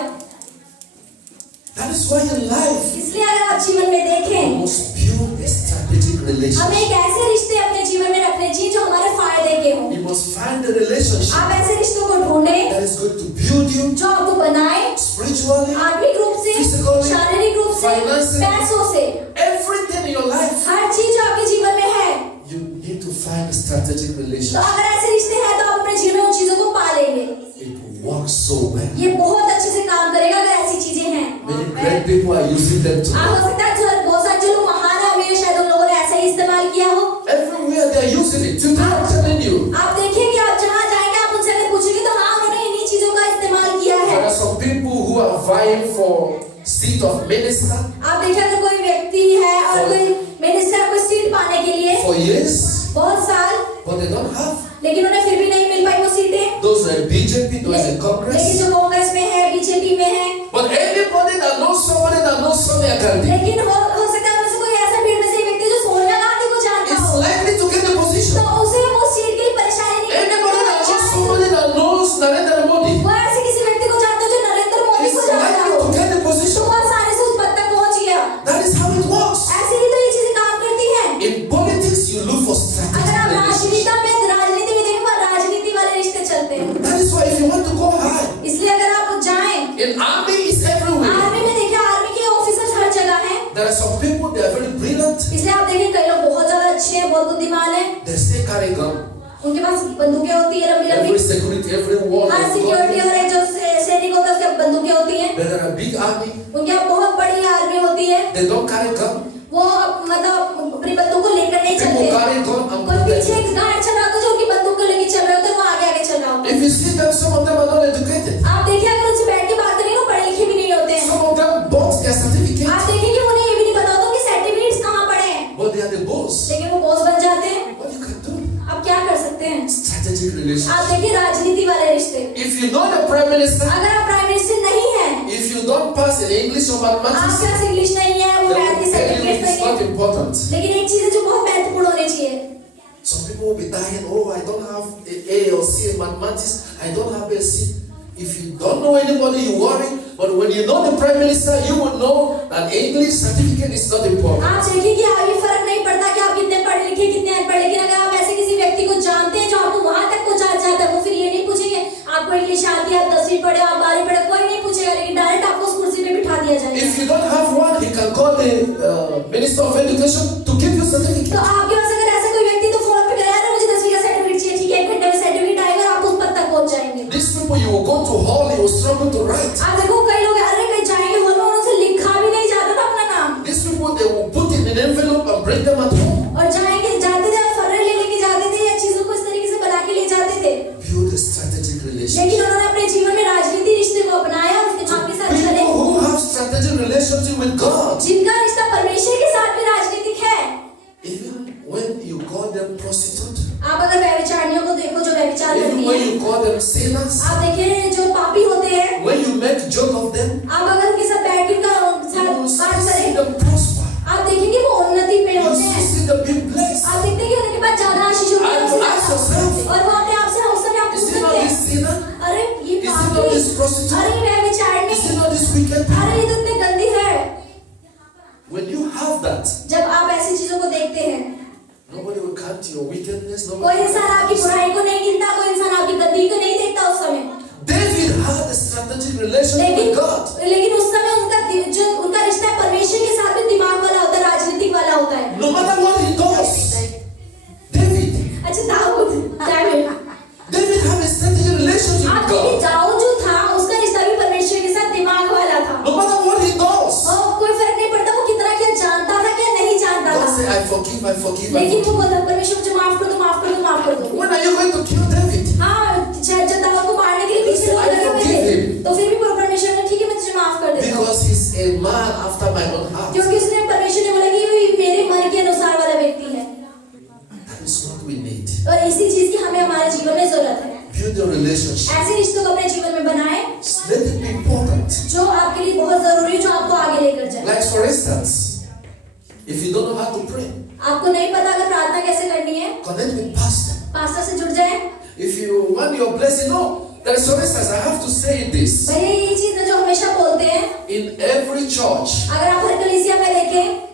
That is why in life, इसलिए अगर आप जीवन में you देखें, must build a strategic हमें relationship. एक ऐसे रिश्ते अपने जीवन में रखने चाहिए जो हमारे फायदे के हों। You must find a relationship आप ऐसे रिश्तों को ढूंढें that is going to build you जो आपको बनाए, spiritually, आत्मिक रूप से, physically, शारीरिक रूप से, financially. पैसों से, everything in your life. हर चीज जो आपके जीवन में है। You need to find a strategic तो relationship. अगर ऐसे रिश्ते हैं तो आप अपने जीवन में उन चीजों को पा लेंगे। It will work so well. ये बहुत अच्छे से काम करेगा अगर ऐसी चीजें हैं। Many great people are using them आप today. हो सकता है जो बहुत सारे जो लोग महान है अमीर, शायद उन लोगों ने ऐसा ही इस्तेमाल किया हो। Everywhere they are using it. Today I'm telling you, आप देखेंगे, आप जहाँ जाएंगे आप उनसे अगर पूछेंगे तो हाँ उन्होंने इन्हीं चीजों का इस्तेमाल किया है। there are some people who are vying for seat of minister आप देखिए अगर कोई व्यक्ति है और कोई मिनिस्टर कोई सीट पाने के लिए for years, बहुत साल, but they don't have. लेकिन उन्हें फिर भी नहीं मिल पाई वो सीटें। Those are BJP, those are लेकिन Congress. जो कांग्रेस में है, बीजेपी में है, But anybody that knows somebody that knows Sonia Gandhi लेकिन हो सकता है उनमें से कोई ऐसा भीड़ में से एक व्यक्ति जो सोनिया गांधी को जानता is हो, likely to get the तो position. उसे वो सीट के लिए परेशानी नहीं Anybody that knows है। somebody that knows Narendra Modi वो ऐसे किसी व्यक्ति को जानता हो जो नरेंद्र मोदी is को जानता likely हो, to get the तो position. वो आसानी से उस पद तक पहुंच गया। That is how it works. ऐसे ही तो ये चीजें काम करती हैं। In politics, you look for अगर आप strategic राजनीति relationship. में राजनीति में देखें, वहाँ राजनीति वाले रिश्ते चलते हैं। That is why if you want to go high, इसलिए अगर आप जाएं, in army is everywhere. Army में देखिए, आर्मी के ऑफिसर्स हर जगह हैं। There are some people they are very brilliant. इसलिए आप देखिए कई लोग बहुत ज्यादा अच्छे हैं, बहुत बुद्धिमान हैं, They still carry gun. उनके पास बंदूकें होती है लंबी Every लंबी, security, every wall. Her has security gun. और एक जो सैनिक होता है उसके पास बंदूकें होती हैं, But there are big army. उनके पास बहुत बड़ी आर्मी होती है, They don't carry gun. वो मतलब अपनी बंदूक को लेकर नहीं People चलते। carry gun and कोई पीछे protect. एक गार्ड चल रहा होता है जो उनकी बंदूक को लेकर चल रहे होते हैं, वो आगे आगे चल रहा होता है। If you see them, some of them are not educated. आप देखिए अगर उनसे बैठ के बात करें, वो पढ़े लिखे भी नहीं होते हैं। Some of them bought their certificate. आप देखेंगे उन्हें ये भी नहीं strategic relationship. आप देखिए राजनीति वाले रिश्ते, If you know the prime minister, अगर आप प्राइम मिनिस्टर नहीं है, if you don't pass in English or आपके mathematics, पास इंग्लिश नहीं है, वो then मैथ की सर्टिफिकेट it's नहीं not है, important. लेकिन एक चीज है जो बहुत महत्वपूर्ण होनी चाहिए। Some people will be dying, oh, I don't have A or C in mathematics, I don't have a C. If you don't know anybody, you worry. But when you know the prime minister, you would know that English certificate is not important. आप देखिए कि ये फर्क नहीं पड़ता कि आप कितने पढ़े लिखे कितने अनपढ़, लेकिन अगर आप ऐसे किसी व्यक्ति को जानते हैं जो आपको वहां तक पहुंचा जाता है, वो फिर ये नहीं पूछेंगे आपको इंग्लिश आती है, आप 10वीं पढ़े, आप 12वीं पढ़े, कोई नहीं पूछेगा, लेकिन डायरेक्ट आपको उस कुर्सी पे बिठा दिया जाएगा। If you don't have one, he can call the minister of education to give you certificate. तो आपके पास अगर ऐसा कोई व्यक्ति तो फोन पे कह रहा है मुझे 10वीं का सर्टिफिकेट चाहिए, ठीक है, 1 घंटे में सर्टिफिकेट आएगा और आप उस पद तक पहुंच जाएंगे। These people, you will go to hall, you will struggle to write. आप देखो कई लोग अरे कहीं जाएंगे हॉल में, उनसे लिखा भी नहीं जाता था अपना नाम, These people, they will put it in an envelope and bring them at home. और जाएंगे जाते थे फर्रे लेके जाते थे या चीजों को इस तरीके से बना के ले जाते थे, Build a strategic relationship. लेकिन उन्होंने अपने जीवन में राजनीति रिश्ते को अपनाया और उसके नाम के साथ चले। People who have strategic relationship with God, जिनका रिश्ता परमेश्वर के साथ भी राजनीतिक है, even when you call them prostitute, आप अगर व्यभिचारिणियों को देखो जो व्यभिचार even करती when है, you call them sinners, आप देखें जो पापी होते हैं, when you make joke of them, आप अगर उनके साथ बैठ के उनका you will साथ बात see करें, them prosper. आप देखेंगे वो उन्नति पे You होते will हैं, see them being blessed. आप देखते हैं कि उनके पास ज्यादा आशीष होती है And उससे ask ज्यादा। yourself, और वो अपने आप से उस समय आप is पूछ it not सकते this हैं, sinner? अरे ये Is it not पापी, this prostitute? अरे ये व्यभिचारिणी, Is it not this wicked people? अरे ये तो इतनी गंदी है। When you have that, जब आप ऐसी चीजों को देखते हैं, nobody will count your wickedness. कोई Nobody will इंसान count आपकी your sin. बुराई को नहीं गिनता, कोई इंसान आपकी गंदगी को नहीं देखता उस समय, David had a strategic relationship with God. लेकिन उस समय जो उनका रिश्ता है परमेश्वर के साथ भी दिमाग वाला होता है, राजनीतिक वाला होता है। No matter what he does, David अच्छा Dawood had a strategic relationship आप with देखिए God. दाऊद जो था उसका रिश्ता भी परमेश्वर के साथ दिमाग वाला था, No matter what he does, और कोई फर्क नहीं पड़ता वो कितना क्या जानता था क्या नहीं जानता God था, say, I forgive, I forgive, I लेकिन वो forgive. बोलता परमेश्वर मुझे माफ कर दो माफ कर दो माफ कर दो। When are you going to kill David? हाँ जब दाऊद को मारने के लिए पीछे लोग लगे हुए थे, तो फिर भी परमेश्वर ने ठीक है मैं तुझे माफ कर देता हूँ, Because he's a man after my own heart. क्योंकि उसने परमेश्वर ने बोला कि ये मेरे मन के अनुसार वाला व्यक्ति है। That is what we need. और इसी चीज की हमें हमारे जीवन में जरूरत है। Build a relationship. ऐसे रिश्तों को अपने जीवन में बनाएं Let it be important. जो आपके लिए बहुत जरूरी है, जो आपको आगे लेकर जाए। Like for instance, if you don't know how to pray, आपको नहीं पता अगर प्रार्थना कैसे करनी है, connect with pastor. पास्टर से जुड़ जाए। If you want your blessing, no. There is for instance, I have to say this. भैया ये चीज है जो हमेशा बोलते हैं, In every church, अगर आप हर कलीसिया में देखें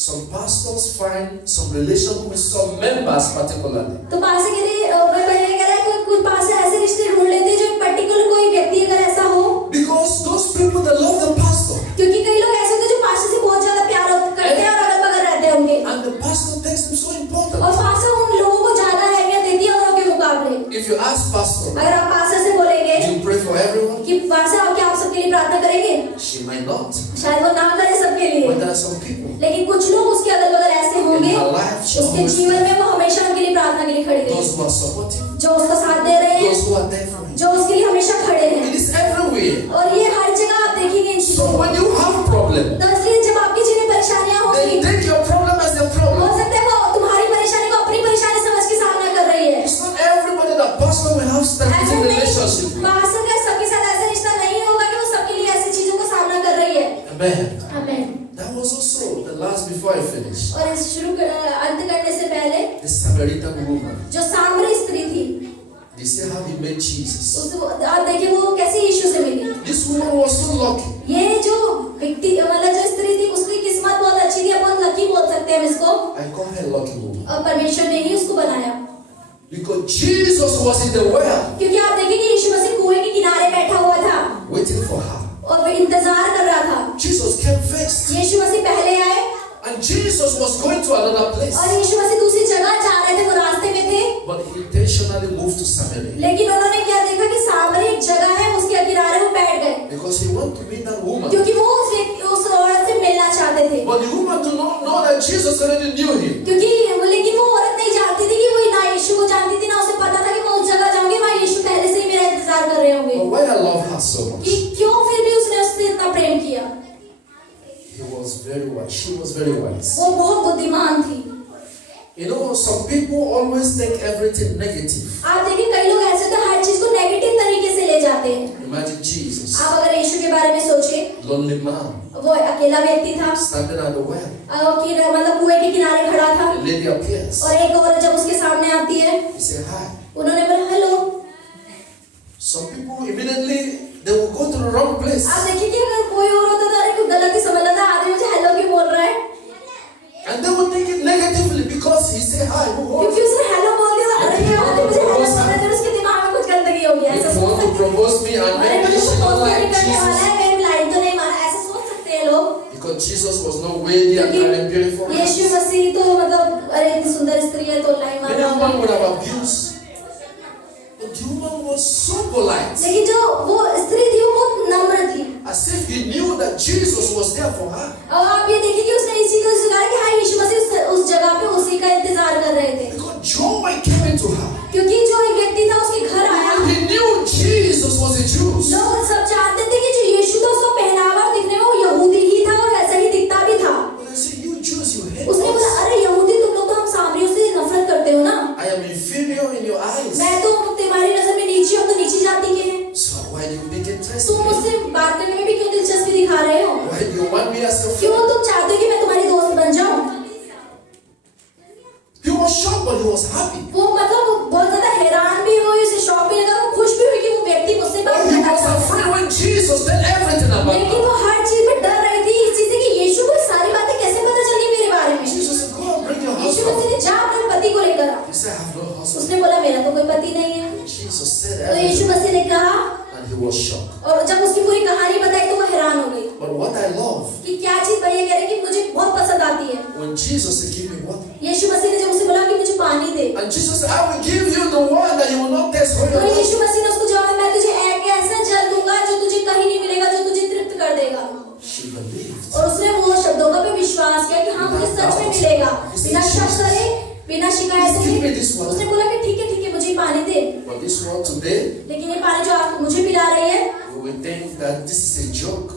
some pastors find some relation with some members particularly. तो पास्टर के लिए भैया कह रहा है कुछ पास्टर ऐसे रिश्ते ढूंढ लेते हैं जो एक पर्टिकुलर कोई व्यक्ति अगर ऐसा हो, Because those people that love the pastor, क्योंकि कई लोग ऐसे होते हैं जो पास्टर से बहुत ज्यादा प्यार करते हैं और अगल बगल रहते हैं उनके, and the pastor takes them so और important. पास्टर उन लोगों को ज्यादा अहमियत देती है औरों के मुकाबले। If you ask pastor, अगर आप पास्टर से बोलेंगे do you pray for everyone? कि पास्टर क्या आप सबके लिए प्रार्थना करेंगे, She might not. शायद वो ना करे सबके लिए, But there are some people लेकिन कुछ लोग उसके अगल बगल ऐसे in होंगे her life, she उसके always जीवन में वो हमेशा उनके लिए प्रार्थना के लिए खड़े those रहेंगे, who are supportive, जो उसका साथ दे रहे हैं, those who are there for him. जो उसके लिए हमेशा खड़े It हैं, is everywhere. और ये हर जगह आप देखेंगे इन So चीजों को। when you have problem, तो इसलिए जब आपकी जिन्हें परेशानियां they होंगी, take your problem as their हो problem. सकता है वो तुम्हारी परेशानी को अपनी परेशानी समझ के सामना कर रही है। It's not everybody that pastor will have ऐसा strategic नहीं, relationship with. पास्टर का सबके साथ ऐसा रिश्ता नहीं होगा कि वो सबके लिए ऐसी चीजों को सामना कर रही है। Amen. आमीन। That was also the last before I finish. और इस अंत करने से पहले The Samaritan woman. जो सामरी स्त्री थी, They say how he met Jesus. आप देखिए वो कैसे यीशु से मिली। This woman was so lucky. ये जो व्यक्ति मतलब जो स्त्री थी उसकी किस्मत बहुत अच्छी थी, बहुत लकी बोल सकते हैं हम इसको, I call her lucky woman. और परमेश्वर ने ही उसको बनाया, Because Jesus was in the well क्योंकि आप देखेंगे यीशु मसीह कुएं के किनारे बैठा हुआ था waiting for her. और वो इंतजार कर रहा था। Jesus came first. यीशु मसीह पहले आए And Jesus was going to another place. और यीशु मसीह दूसरी जगह जा रहे थे, वो रास्ते में थे, But he intentionally moved to Samaria. लेकिन उन्होंने क्या देखा कि सामरी एक जगह है उसके किनारे वो बैठ गए, Because he wanted to meet that woman. क्योंकि वो उस औरत से मिलना चाहते थे, But the woman did not know that Jesus already knew him. क्योंकि लेकिन वो औरत नहीं जानती थी कि वो ना यीशु को जानती थी, ना उसे पता था कि मैं उस जगह जाऊंगी वहाँ यीशु पहले से ही मेरा इंतजार कर रहे होंगे, But why I love her so much? कि क्यों फिर भी उसने उससे इतना प्रेम किया। He was very wise. She was very wise. वो बहुत बुद्धिमान थी। You know, some people always take everything negative. आप देखिए जाते हैं। Imagine Jesus, आप अगर यीशु के बारे में सोचें, lonely man, वो अकेला व्यक्ति था, standing at the well. मतलब कुएं के किनारे खड़ा था, A lady appears. और एक औरत जब उसके सामने आती है, He said, hi. उन्होंने बोला hello. Some people immediately they will go to the wrong place. आप देखिए कि अगर कोई और होता तो अरे कुछ गलत ही समझ लेता, आदमी मुझे हेलो क्यों बोल रहा है, And they will think it negatively because he said hi. क्योंकि उसने हेलो बोल दिया, अरे ये आदमी मुझे हेलो बोल रहा है, तो उसके दिमाग में कुछ गंदगी हो गया, ऐसा If you सोच want to सकते हैं। propose me and अरे maybe मुझे she don't प्रपोज like नहीं करने वाला Jesus है, मेरी लाइन तो नहीं माना, ऐसा सोच सकते हैं लोग। because Jesus was not worthy and kind and beautiful. यीशु मसीह तो मतलब अरे इतनी सुंदर स्त्री है तो लाइन Many मारना women would होगा। have abused. But the woman was so polite, लेकिन जो वो स्त्री थी वो बहुत नम्र थी, as if he knew that Jesus was there for her. और आप ये देखिए कि उसने इसी को स्वीकार कि हाँ यीशु मसीह उस जगह पे उसी का इंतजार कर रहे थे, Because joy came into her. क्योंकि जो एक व्यक्ति था उसके घर आया, He knew Jesus was a Jew. लोग सब जानते थे कि जो यीशु था उसका पहनावा और दिखने में वो यहूदी ही था और वैसा ही दिखता भी था। But I said, you Jews, you hate उसने बोला us. अरे यहूदी तुम लोग तो हम सामरियों से नफरत करते हो ना, I am inferior in your eyes. मैं तो तुम्हारी नजर में नीचे हूँ, तो नीची जाति के हैं, So why do you make interest तुम in me? मुझसे बात करने में भी क्यों दिलचस्पी दिखा रहे हो, Why do you want me as your क्यों friend? तुम चाहते हो कि मैं तुम्हारी दोस्त बन जाऊं। He was shocked, but he was happy. वो मतलब बहुत ज्यादा हैरान भी हुई, उसे शौक भी लगा, वो खुश भी हुई कि वो व्यक्ति मुझसे बात But he करना was चाहता afraid है। when Jesus said everything about लेकिन her. वो हर चीज में डर रही थी इस चीज से कि यीशु को सारी बातें कैसे पता चल गई मेरे बारे में। Jesus said, go and bring your Yeshu husband. मसीह ने जा अपने पति को लेकर आ। He said, I have no husband. उसने बोला मेरा तो कोई पति नहीं है। Jesus said तो यीशु everything, मसीह ने कहा, and he was shocked. और जब उसकी पूरी कहानी बताई तो वो हैरान हो गई But what I love, कि क्या चीज भैया कह रहे कि मुझे बहुत पसंद आती है। when Jesus said, give me water. यीशु मसीह ने जब उसे बोला कि मुझे पानी दे, And Jesus said, I will give you the one that you will not taste when तो you यीशु मसीह ने उसको जवाब, मैं तुझे एक ऐसा जल दूंगा जो तुझे कहीं नहीं मिलेगा, जो तुझे तृप्त कर देगा। She believed. और उसने वो शब्दों का भी विश्वास किया कि हाँ मुझे सच में मिलेगा, बिना शक करे, बिना शिकायत Give me के। this water. उसने बोला कि ठीक है मुझे पानी दे, But this one today, लेकिन ये पानी जो आप मुझे पिला रही है, we will think that this is a joke.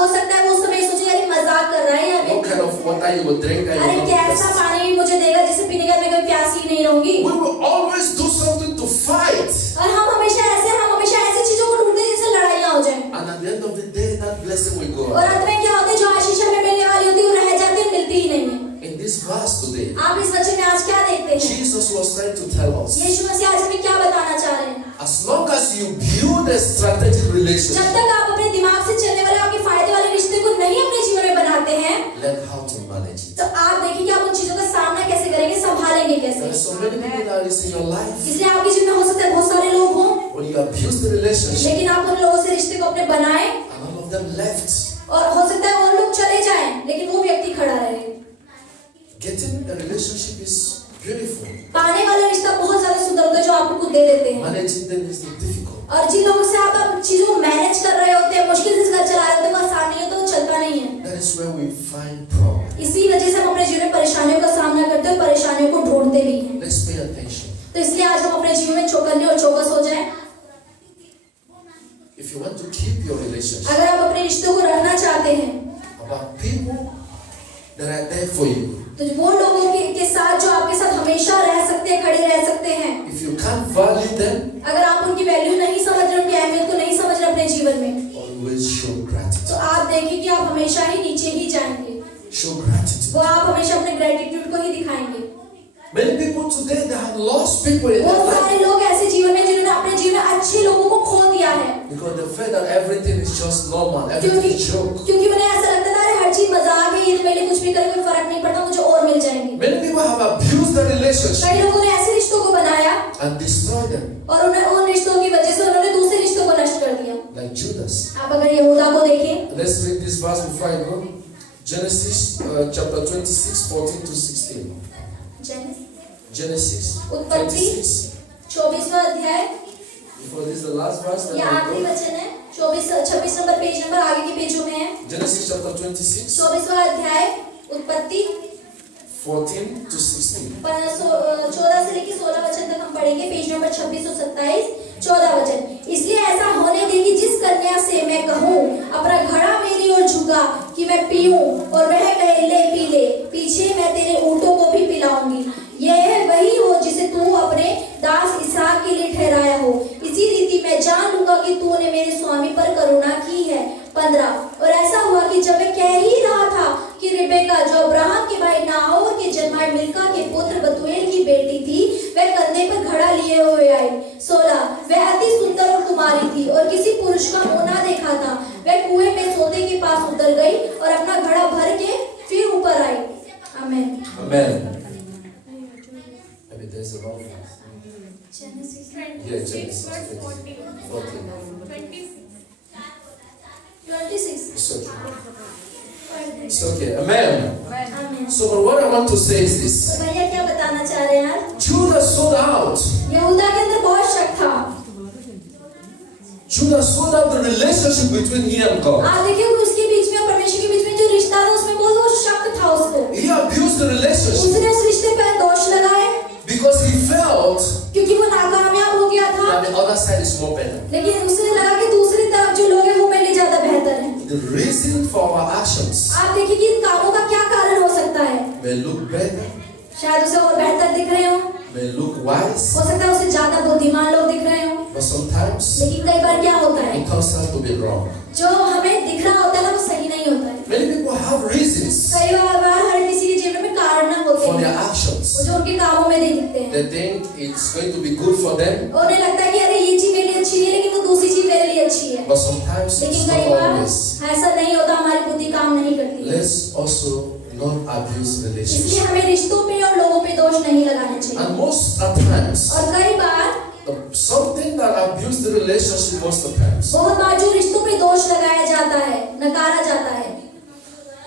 हो सकता है वो उस समय सोचे यार मजाक कर रहा है या What kind of water you will drink that अरे you will not कैसा taste? पानी मुझे देगा जिसे पीने का मैं कभी प्यासी नहीं रहूंगी। We will always do something to fight. और हम हमेशा ऐसी चीजों को ढूंढते हैं जिससे लड़ाइयाँ हो जाए, And at the end of the day, that blessing will go. और अंत में क्या होता है, जो आशीष हमें मिलने वाली होती है वो रह जाती है, मिलती ही नहीं है। In this verse today, आप इस वचन में आज क्या देखते हैं? Jesus was trying to tell us, यीशु मसीह आज हमें क्या बताना चाह रहे हैं? as long as you build a strategic जब relationship, तक आप अपने दिमाग से चलने वाले आपके फायदे वाले रिश्ते को नहीं अपने जीवन में बनाते हैं, learn how to manage it. तो आप देखिए कि आप उन चीजों का सामना कैसे करेंगे, संभालेंगे There कैसे। are so many people that is in your life, इसलिए आपके जीवन में हो सकता है बहुत सारे लोग हों, when you abuse the relationship, लेकिन आप उन लोगों से रिश्ते को अपने बनाए, and all of them left. और हो सकता है और लोग चले जाएं, लेकिन वो व्यक्ति खड़ा रहे। Getting a relationship is beautiful. पाने वाला रिश्ता बहुत ज्यादा सुंदर होता है जो आपको कुछ दे देते हैं, Managing them is difficult. और जिन लोगों से आप चीजों को मैनेज कर रहे होते हैं, मुश्किल से घर चला रहे होते हैं, वो आसान नहीं है, तो वो चलता नहीं है। That is where we find problem. इसी वजह से हम अपने जीवन में परेशानियों का सामना करते हैं और परेशानियों को ढूंढते भी हैं। Let's pay attention. तो इसलिए आज हम अपने जीवन में चौकन्ने और चौकस हो जाएं। If you want to keep your relationship, अगर आप अपने रिश्तों को रखना चाहते हैं, about people that are there for you. तो वो लोगों के साथ जो आपके साथ हमेशा रह सकते हैं, खड़े रह सकते हैं, If you can't value them, अगर आप उनकी वैल्यू नहीं समझ रहे, उनकी अहमियत को नहीं समझ रहे अपने जीवन में, always show तो gratitude. आप देखिए कि आप हमेशा ही नीचे ही जाएंगे। Show gratitude. वो आप हमेशा अपने ग्रेटिट्यूड को ही दिखाएंगे। Many people today, they have lost people in their बहुत life सारे लोग ऐसे जीवन में जिन्होंने अपने जीवन में अच्छे लोगों को खो दिया है, because they feel that everything is just normal, everything is joke. क्योंकि उन्हें ऐसा लगता था हर चीज मजाक है, ये तो पहले कुछ भी करे कोई फर्क नहीं पड़ता, मुझे और मिल जाएंगे। Many people have abused the relationship कई लोगों ने ऐसे रिश्तों को बनाया and destroyed them, और उन्हें उन रिश्तों की वजह से उन्होंने दूसरे रिश्तों को नष्ट कर दिया। like Judas. आप अगर यहूदा को देखें, Let's read this verse before I go. Genesis chapter 26, 14 to 16. Genesis उत्पत्ति 26. 24वां अध्याय, Before this, the last verse. ये Then I आखिरी go. वचन है, 26 नंबर पेज नंबर आगे के पेजों में है। Genesis chapter 26, 24वां अध्याय उत्पत्ति 14 to 16. 14 से लेकर 16 वचन तक हम पढ़ेंगे, पेज नंबर 26 और 27। 14 वचन, इसलिए ऐसा होने दे कि जिस कन्या से मैं कहूँ अपना घड़ा मेरी ओर झुका कि मैं पीऊं, और वह कहे ले पी ले, पीछे मैं तेरे ऊँटों को भी पिलाऊंगी, यह वही हो जिसे तू अपने दास इसहाक के लिए ठहराया हो। इसी रीति मैं जान लूंगा कि तूने Amen. Maybe there's a wrong one. Yeah, Genesis 14. 26. It's okay. It's okay. Amen. आमीन। So, but what I want to say is this. तो भैया क्या बताना चाह रहे हैं आप? Judah sold out. यहूदा के अंदर बहुत शक था। Judah sold out the relationship between he and God. आप देखिए उसके बीच में परमेश्वर के बीच में जो रिश्ता था उसमें बहुत वो शक था उसको। He abused the relationship उसने उस रिश्ते पर दोष लगाए because he felt क्योंकि वो नाकामयाब हो गया था। that the other side is more better. लेकिन उसे लगा कि दूसरी तरफ जो लोग हैं वो मेरे लिए ज्यादा बेहतर हैं। The reason for our actions आप देखिए कि इन कामों का क्या कारण हो सकता है। may look better, शायद उसे और बेहतर दिख रहे हो, may look wise, हो सकता है उसे ज्यादा बुद्धिमान लोग दिख रहे हो, but sometimes लेकिन कई बार क्या होता है it turns out to be wrong. जो हमें दिख रहा होता है ना वो सही नहीं होता है। Many people have reasons कई बार हर किसी के जीवन में कारण ना होते for their हैं actions. वो जो उनके कामों में नहीं दिखते हैं। They think it's going to be good for them, उन्हें लगता है कि अरे ये चीज मेरे लिए अच्छी है लेकिन वो दूसरी चीज मेरे लिए अच्छी है, but sometimes it's लेकिन not कई बार always. ऐसा नहीं होता, हमारी बुद्धि काम नहीं करती है। Let's also not abuse इसलिए relationships. हमें रिश्तों पे और लोगों पे दोष नहीं लगाने चाहिए। And most of the times, और कई बार something that abuse the relationship most of the times बहुत बार जो रिश्तों पे दोष लगाया जाता है, नकारा जाता है,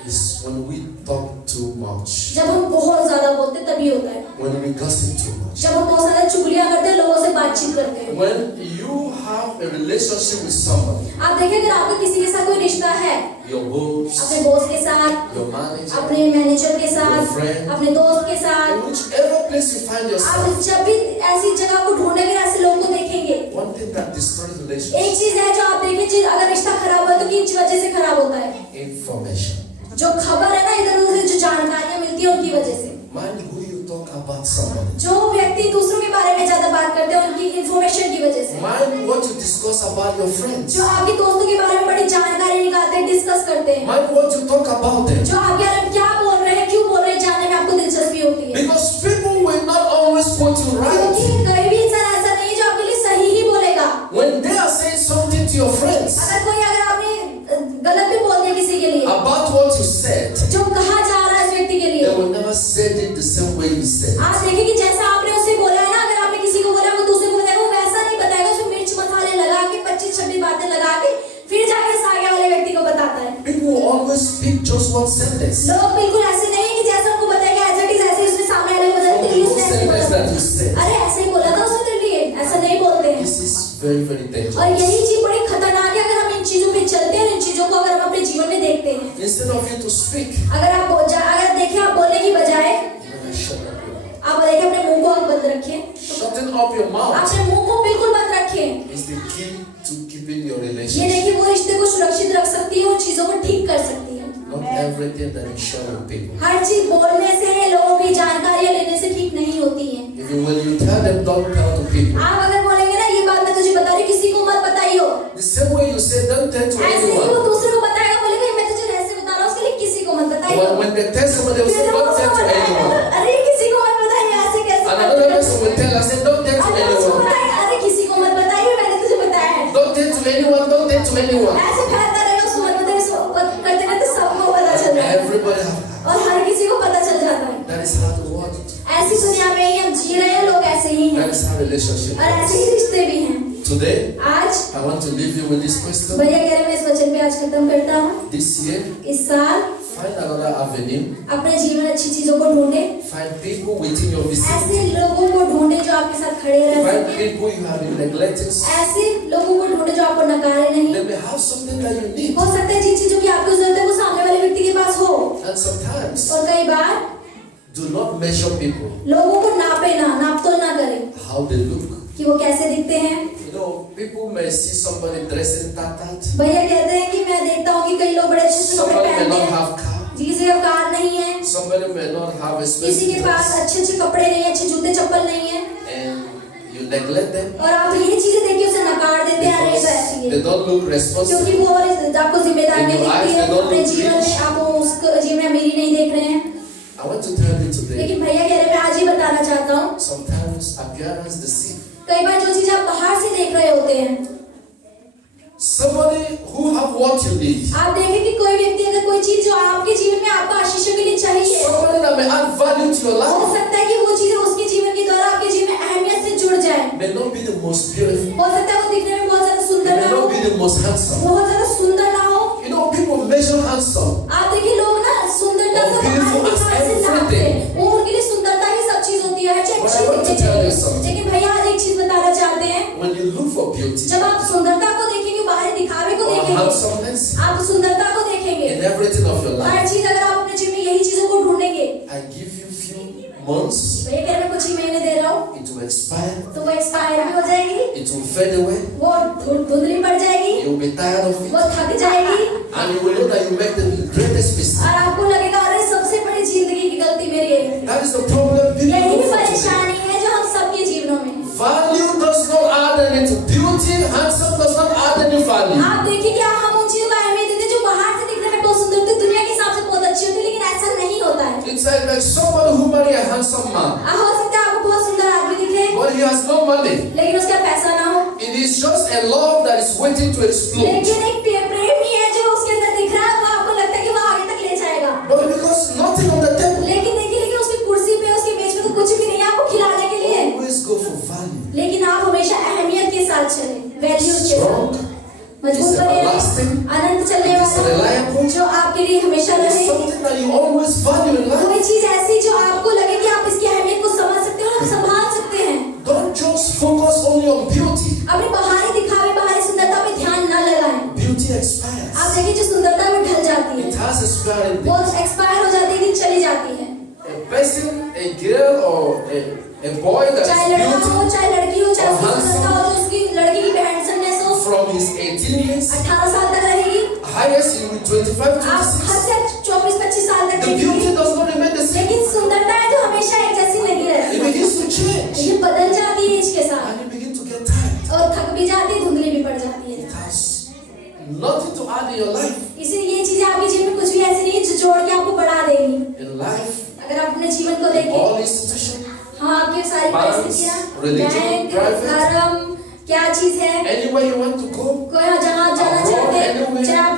is when we talk too much, जब हम बहुत ज्यादा बोलते हैं तभी होता है। when we gossip too much. जब हम बहुत ज्यादा चुगलियां करते हैं, लोगों से बातचीत करते हैं। When you have a relationship with somebody, आप देखिए अगर आपका किसी के साथ कोई रिश्ता है, your boss, अपने बॉस के साथ, your manager, अपने मैनेजर के your साथ, friend, अपने दोस्त के साथ, in whichever place you find yourself, आप जब भी ऐसी जगह को ढूंढेंगे, ऐसे लोगों को देखेंगे, one thing that destroys एक relationship, चीज है जो आप देखें, चीज अगर रिश्ता खराब हो तो किस वजह से खराब होता है? information. जो खबर है ना इधर उधर से जो जानकारियां मिलती है उनकी वजह से। Mind who you talk about somebody. जो व्यक्ति दूसरों के बारे में ज्यादा बात करते हैं उनकी इंफॉर्मेशन की वजह से। Mind what you discuss about your friends. जो आपके दोस्तों के बारे में बड़ी जानकारी निकालते हैं, डिस्कस करते हैं, Mind what you talk about them. जो आपके बारे में क्या बोल रहे हैं, क्यों बोल रहे हैं, जानने में आपको दिलचस्पी होती है। Because people will not always quote you क्योंकि right. कोई भी इंसान ऐसा नहीं है जो आपके लिए सही ही बोलेगा। When they are saying something to your friends अगर आपने गलत भी बोल दिया किसी के लिए, about what you said, जो कहा जा रहा है इस व्यक्ति के they लिए, will never say it the same way you said it. आप देखिए कि जैसा आपने उसे बोला है ना, अगर आपने किसी को बोला वो दूसरे को बताएगा, वो वैसा नहीं बताएगा, उसमें मिर्च मसाले लगा के 25-26 बातें लगा के फिर जाके सामने वाले व्यक्ति को बताता है। People will always speak just one sentence. लोग बिल्कुल ऐसे नहीं है कि जैसा उनको बताया एज इट इज ऐसे उसने सामने वाले को बताया From तेरी the उसने ऐसे sentence that बोला, you said. अरे ऐसे ही बोला था उसने तेरे लिए, ऐसा नहीं बोलते हैं। This is very, very और dangerous. यही चीज बड़ी खतरनाक है अगर हम इन चीजों पे चलते हैं और इन चीजों को अगर हम अपने जीवन में देखते हैं। Instead of you to speak, अगर देखिए आप बोलने की बजाय you shut up your mouth. आप देखिए अपने मुंह को आप बंद रखिए, Shutting up your mouth अपने मुंह को बिल्कुल बंद रखिए। is the key to keeping your ये relationship. देखिए वो रिश्ते को सुरक्षित रख सकती है और चीजों को ठीक कर सकती है। Not everything that you share with people. हर चीज बोलने से, लोगों की जानकारियां लेने से ठीक नहीं होती है। When you tell them, don't tell to people. आप अगर बोलेंगे ना ये बात मैं तुझे बता रही हूँ, किसी को मत बताइयो, The same way you say, don't tell to ऐसे ही वो anyone. दूसरे को बताएगा, बोलेगा मैं तुझे रहस्य बता रहा हूँ, उसके लिए किसी को मत बताइयो। When they tell somebody, they will say, फिर don't वो tell उसको to बताएगा, anyone. अरे किसी को मत बताइए, ऐसे कैसे And कर another सकते person will tell us, say, don't tell to अरे उसको anyone. बताइए, अरे किसी को मत बताइए, मैंने तुझे बताया है। Don't tell to anyone, don't tell to anyone. ऐसे फैलता रहेगा, उसको मत बताइए, उसको करते करते सबको पता चल जाता है Everybody have और हर किसी को पता चल जाता है। That is how the world. ऐसी दुनिया में ही हम जी रहे हैं, लोग ऐसे ही हैं That is how relationship और ऐसे is. ही रिश्ते भी हैं। Today, आज I want to leave you with this question. भैया कह रहे मैं इस वचन पे आज खत्म करता हूँ। This year, इस साल find another avenue. अपने जीवन अच्छी चीजों को ढूंढे, Find people within your ऐसे vicinity. लोगों को ढूंढे जो आपके साथ खड़े रह Find सके, people you have been neglecting. ऐसे लोगों को ढूंढे जो आपको नकारे नहीं। They may have something that you need. हो सकता है जिन चीजों की आपको जरूरत है वो सामने वाले व्यक्ति के पास हो। And sometimes, और कई बार do not measure people लोगों को नापे ना, नाप तोल ना करें how they look. कि वो कैसे दिखते हैं। You know, people may see somebody dressing tattered. भैया कहते हैं कि मैं देखता हूँ कि कई लोग बड़े अच्छे से कपड़े Somebody may पहनते not हैं, have car. जिसे अब कार नहीं है, Somebody may not have किसी expensive के पास dress. अच्छे अच्छे कपड़े नहीं है, अच्छे जूते चप्पल नहीं है, And you neglect them और आप ये चीजें देखिए उसे नकार देते हैं, अरे ये तो ऐसी because है, they don't look responsible. क्योंकि वो और आपको जिम्मेदार In नहीं your eyes, दिखती है, they don't अपने look जीवन rich. में आप उसको जीवन में अमीरी नहीं देख रहे हैं। I want to tell you today, लेकिन भैया कह रहे हैं मैं आज ही बताना चाहता हूँ, sometimes appearance deceive. कई बार जो चीज आप बाहर से देख रहे होते हैं, Somebody who have what you need. आप देखें कि कोई व्यक्ति अगर कोई चीज जो आपके जीवन में आपको आशीषों के लिए चाहिए, Somebody that may add value to your हो life सकता है कि वो चीजें उसके जीवन के द्वारा आपके जीवन में अहमियत से जुड़ जाए। may not be the most beautiful, हो सकता है वो दिखने में बहुत ज्यादा सुंदर may ना हो, not be the most handsome. बहुत ज्यादा सुंदर ना हो। You know, people measure handsome. आप देखिए लोग ना सुंदरता Or से beautiful बाहर as दिखाने से नापते everything. हैं। वो उनके लिए सुंदरता ही सब चीज होती है, चाहे But अच्छी I want to दिखने tell you चाहिए। something. लेकिन भैया आज एक चीज बताना चाहते हैं, When you look for beauty जब आप सुंदरता को देखेंगे, बाहरी दिखावे को or देखेंगे, handsomeness आप सुंदरता को देखेंगे, in everything of your her life, चीज अगर आप अपने जीवन में यही चीजों को ढूंढेंगे, I give you few months, भैया कह रहे हैं कुछ ही महीने दे रहा हूँ, it will expire, तो वो एक्सपायर भी हो जाएगी, it will fade away, वो धुंधली पड़ जाएगी, you will be tired of वो it, थक जाएगी, and you will know that you make the greatest mistake. और आपको लगेगा अरे सबसे बड़ी जिंदगी की गलती मेरी है। That is the problem people यही go through today. परेशानी है जो हम सबके जीवनों में। Value does not add anything. Beauty, handsome does not add any value. आप देखिए कि हम उन चीजों को अहमियत देते हैं जो बाहर से दिखने में बहुत सुंदर होती है, दुनिया के हिसाब से बहुत अच्छी होती है, लेकिन ऐसा नहीं होता है। It's like someone who marry a handsome man, हो सकता है आपको बहुत सुंदर आदमी दिखे, but he has no money. लेकिन उसका पैसा ना हो, It is just a love that is waiting to explode. लेकिन एक प्रेम ही है जो उसके अंदर दिख रहा है, वो आपको लगता है कि वो आगे तक ले जाएगा, But because nothing on the table, लेकिन देखिए लेकिन उसकी कुर्सी पे उसके मेज पे तो कुछ भी नहीं है आपको खिलाने के लिए, always go for value. लेकिन आप हमेशा अहमियत के साथ चलें, वैल्यूज के Strong, साथ, मजबूत it's बने, everlasting, अनंत चलने it's वाला, reliable. जो आपके लिए हमेशा It's रहे, something that you always value in life. कोई चीज ऐसी जो आपको लगे कि आप इसकी अहमियत को समझ सकते हो और संभाल सकते हैं। Don't just focus only on beauty. अपने बाहरी दिखावे, बाहरी सुंदरता पे ध्यान न लगाएं। Beauty expires. आप देखिए जो सुंदरता है वो ढल जाती It है, has expired वो date. एक्सपायर हो जाती है, दिन चली जाती है। A person, a girl, or a boy that चाहे is लड़का हो, beautiful चाहे लड़की हो, चाहे उसकी और सुंदरता हो, जो उसकी लड़की की हैंडसमनेस हो, from his 18 years, 18 साल तक रहेगी, highest he will 25, आप 26. हद से 24-25 साल तक The देखेंगे, beauty does not remain the same. लेकिन सुंदरता है जो हमेशा एक जैसी नहीं It रहती, begins to change. ये बदल जाती है एज के साथ, And you begin to get tired. और थक भी जाती है, धुंधली भी पड़ जाती है। It has nothing to add in your life. इसलिए ये चीजें आपके जीवन में कुछ भी ऐसी नहीं है जो जोड़ के आपको बढ़ा देंगी। In life, अगर आप अपने जीवन को in देखें, all institutions, हाँ आपकी सारी Banks, परिस्थितियाँ, religion, बैंक, private, धर्म, क्या चीज है, anywhere you want to go, कोई जहाँ आप जाना abroad, चाहते हैं, anywhere. चाहे आप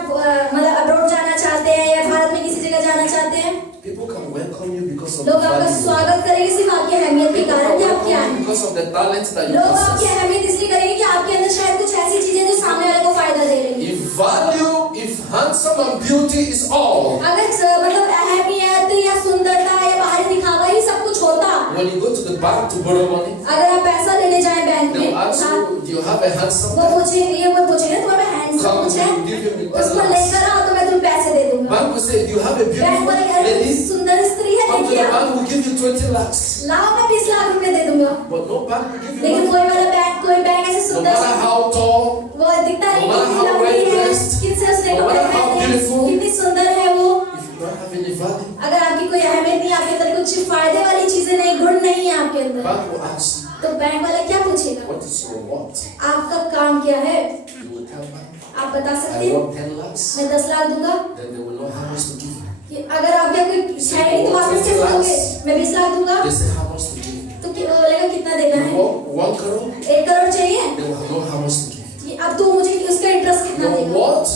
मतलब अब्रॉड जाना चाहते हैं या भारत में किसी जगह जाना चाहते हैं, people can welcome you because of लोग the आपका value. स्वागत करेंगे सिर्फ आपकी अहमियत के People कारण can कि आप welcome क्या you हैं। because of the talent that you लोग आपकी possess. अहमियत इसलिए करेंगे कि आपके अंदर शायद कुछ ऐसी चीजें जो सामने वाले को फायदा दे रही है। If value, if handsome and beauty is all, अगर मतलब अहमियत या सुंदरता या बाहरी दिखावा ही सब कुछ होता, when you go to the bank to borrow money, अगर आप पैसा लेने जाए बैंक they में, will ask हाँ, you, do you have a handsome वो guy? पूछेंगे, वो पूछेंगे तुम्हारा हैंडसम Come, कुछ है, you give him the उसको balance. लेकर आओ तो मैं तुम्हें पैसे दे दूंगा। Bank will say, do you have a bank beautiful बोलेगा अरे lady? सुंदर स्त्री है, Come to the देखिए bank, will give you 20 lakhs. लाओ मैं 20 लाख रुपए दे दूंगा। But no bank will give you लेकिन money. कोई बैंक ऐसे No सुंदर matter how tall, वो दिखता नहीं, no matter कितनी how लंबी है, well-dressed, किनसे उसने no कपड़े matter how पहने हैं, beautiful, कितनी सुंदर है वो, if you don't have any value, अगर आपकी कोई अहमियत नहीं, आपके अंदर कुछ फायदे वाली चीजें नहीं, गुण नहीं है आपके अंदर, bank will ask you, तो बैंक वाला क्या पूछेगा, what is your what? आपका काम क्या है, You will tell bank, आप बता सकते I हैं, want 10 lakhs. मैं 10 लाख दूंगा। Then they will know how much to give you. कि अगर आपका कोई है नहीं तो आप कैसे दोगे, मैं 20 लाख दूंगा, They say how much to give you. तो वो बोलेगा कितना देना है, You want 1 crore? 1 करोड़ चाहिए, They will know how much to give you. कि अब तो मुझे उसका इंटरेस्ट कितना Your देगा, what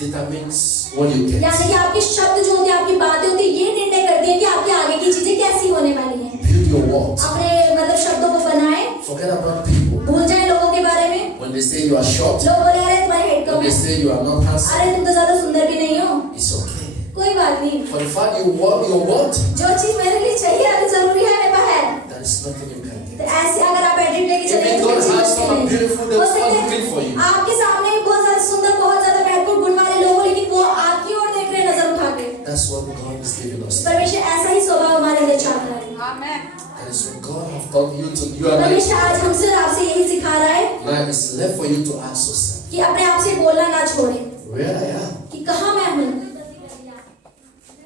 determines what you get. यानी कि आपके शब्द जो होते हैं, आपकी बातें होती है, ये निर्णय करती है कि आपकी आगे की चीजें कैसी होने वाली हैं। Build your what. अपने मतलब शब्दों को बनाएं, Forget about people. भूल जाएं लोगों के बारे में, When they say you are short, लोग बोले अरे तुम्हारी हेड कम when they है, say you are not handsome, अरे तुम तो ज्यादा सुंदर भी नहीं हो, it's okay. कोई बात नहीं, For the fact you want your what, जो चीज मेरे लिए चाहिए अभी जरूरी है मेरे पास है, there is nothing you can तो get. ऐसे अगर आप एडिट लेके If चलेंगे you तो don't कुछ have someone नहीं। beautiful, हो there is सकता one है looking for you. आपके सामने भी बहुत ज्यादा सुंदर, बहुत ज्यादा महत्वपूर्ण गुण वाले लोग हो, लेकिन वो आपकी ओर देख रहे हैं नजर उठा के। That's what God is giving us. परमेश्वर ऐसा ही स्वभाव हमारे अंदर चाहता है। Amen. That is what God has taught you to. You are परमेश्वर like, आज हमसे और आपसे यही सिखा रहा है now it's left for you to ask yourself, कि अपने आप से बोलना ना छोड़े where I am, कि कहाँ मैं हूँ,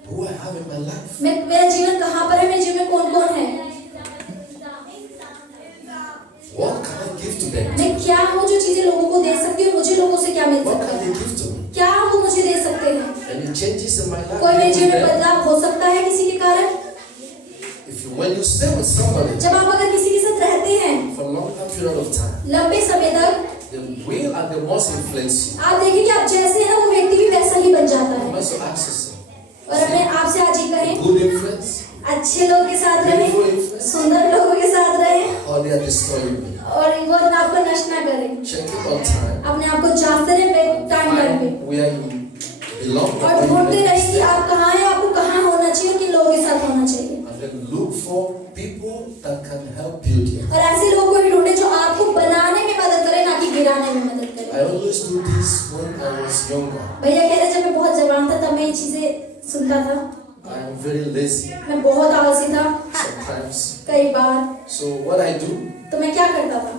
who I have in my life. मेरा जीवन कहाँ पर है, मेरे जीवन में कौन कौन है, What can I give to them? मैं क्या हूँ जो चीजें लोगों को दे सकती हूँ, मुझे लोगों से क्या मिल What सकता can है, they give to me? क्या वो मुझे दे सकते हैं। Any changes in my life? कोई मेरे जीवन में Then, बदलाव हो सकता है किसी के कारण, when you stay with somebody जब आप अगर किसी के साथ रहते हैं for a long period of time, लंबे समय तक, they will and they must influence you. आप देखिए कि आप जैसे हैं ना वो व्यक्ति भी वैसा ही बन जाता You है। must ask yourself, और अपने आप से आज ही कहें, good influence अच्छे लोगों के साथ रहे, beautiful influence, सुंदर लोगों के साथ रहे, or they are destroying me. और वो आपको नष्ट ना करे। Check it on time. अपने आप को जांचते रहे टाइम टाइम पे, Find where you belong. और ढूंढते रहे कि आप कहाँ हैं, आपको कहाँ होना चाहिए और किन लोगों के साथ होना चाहिए। And then look for people that can help build you. और ऐसे लोगों को भी ढूंढे जो आपको बनाने में मदद करे, ना कि गिराने में मदद करे। I always do this when I was younger. भैया कह रहे जब मैं बहुत जवान था तब मैं ये चीजें सुनता था। I am very lazy मैं बहुत आलसी था sometimes. कई बार। So what I do, तो मैं क्या करता था?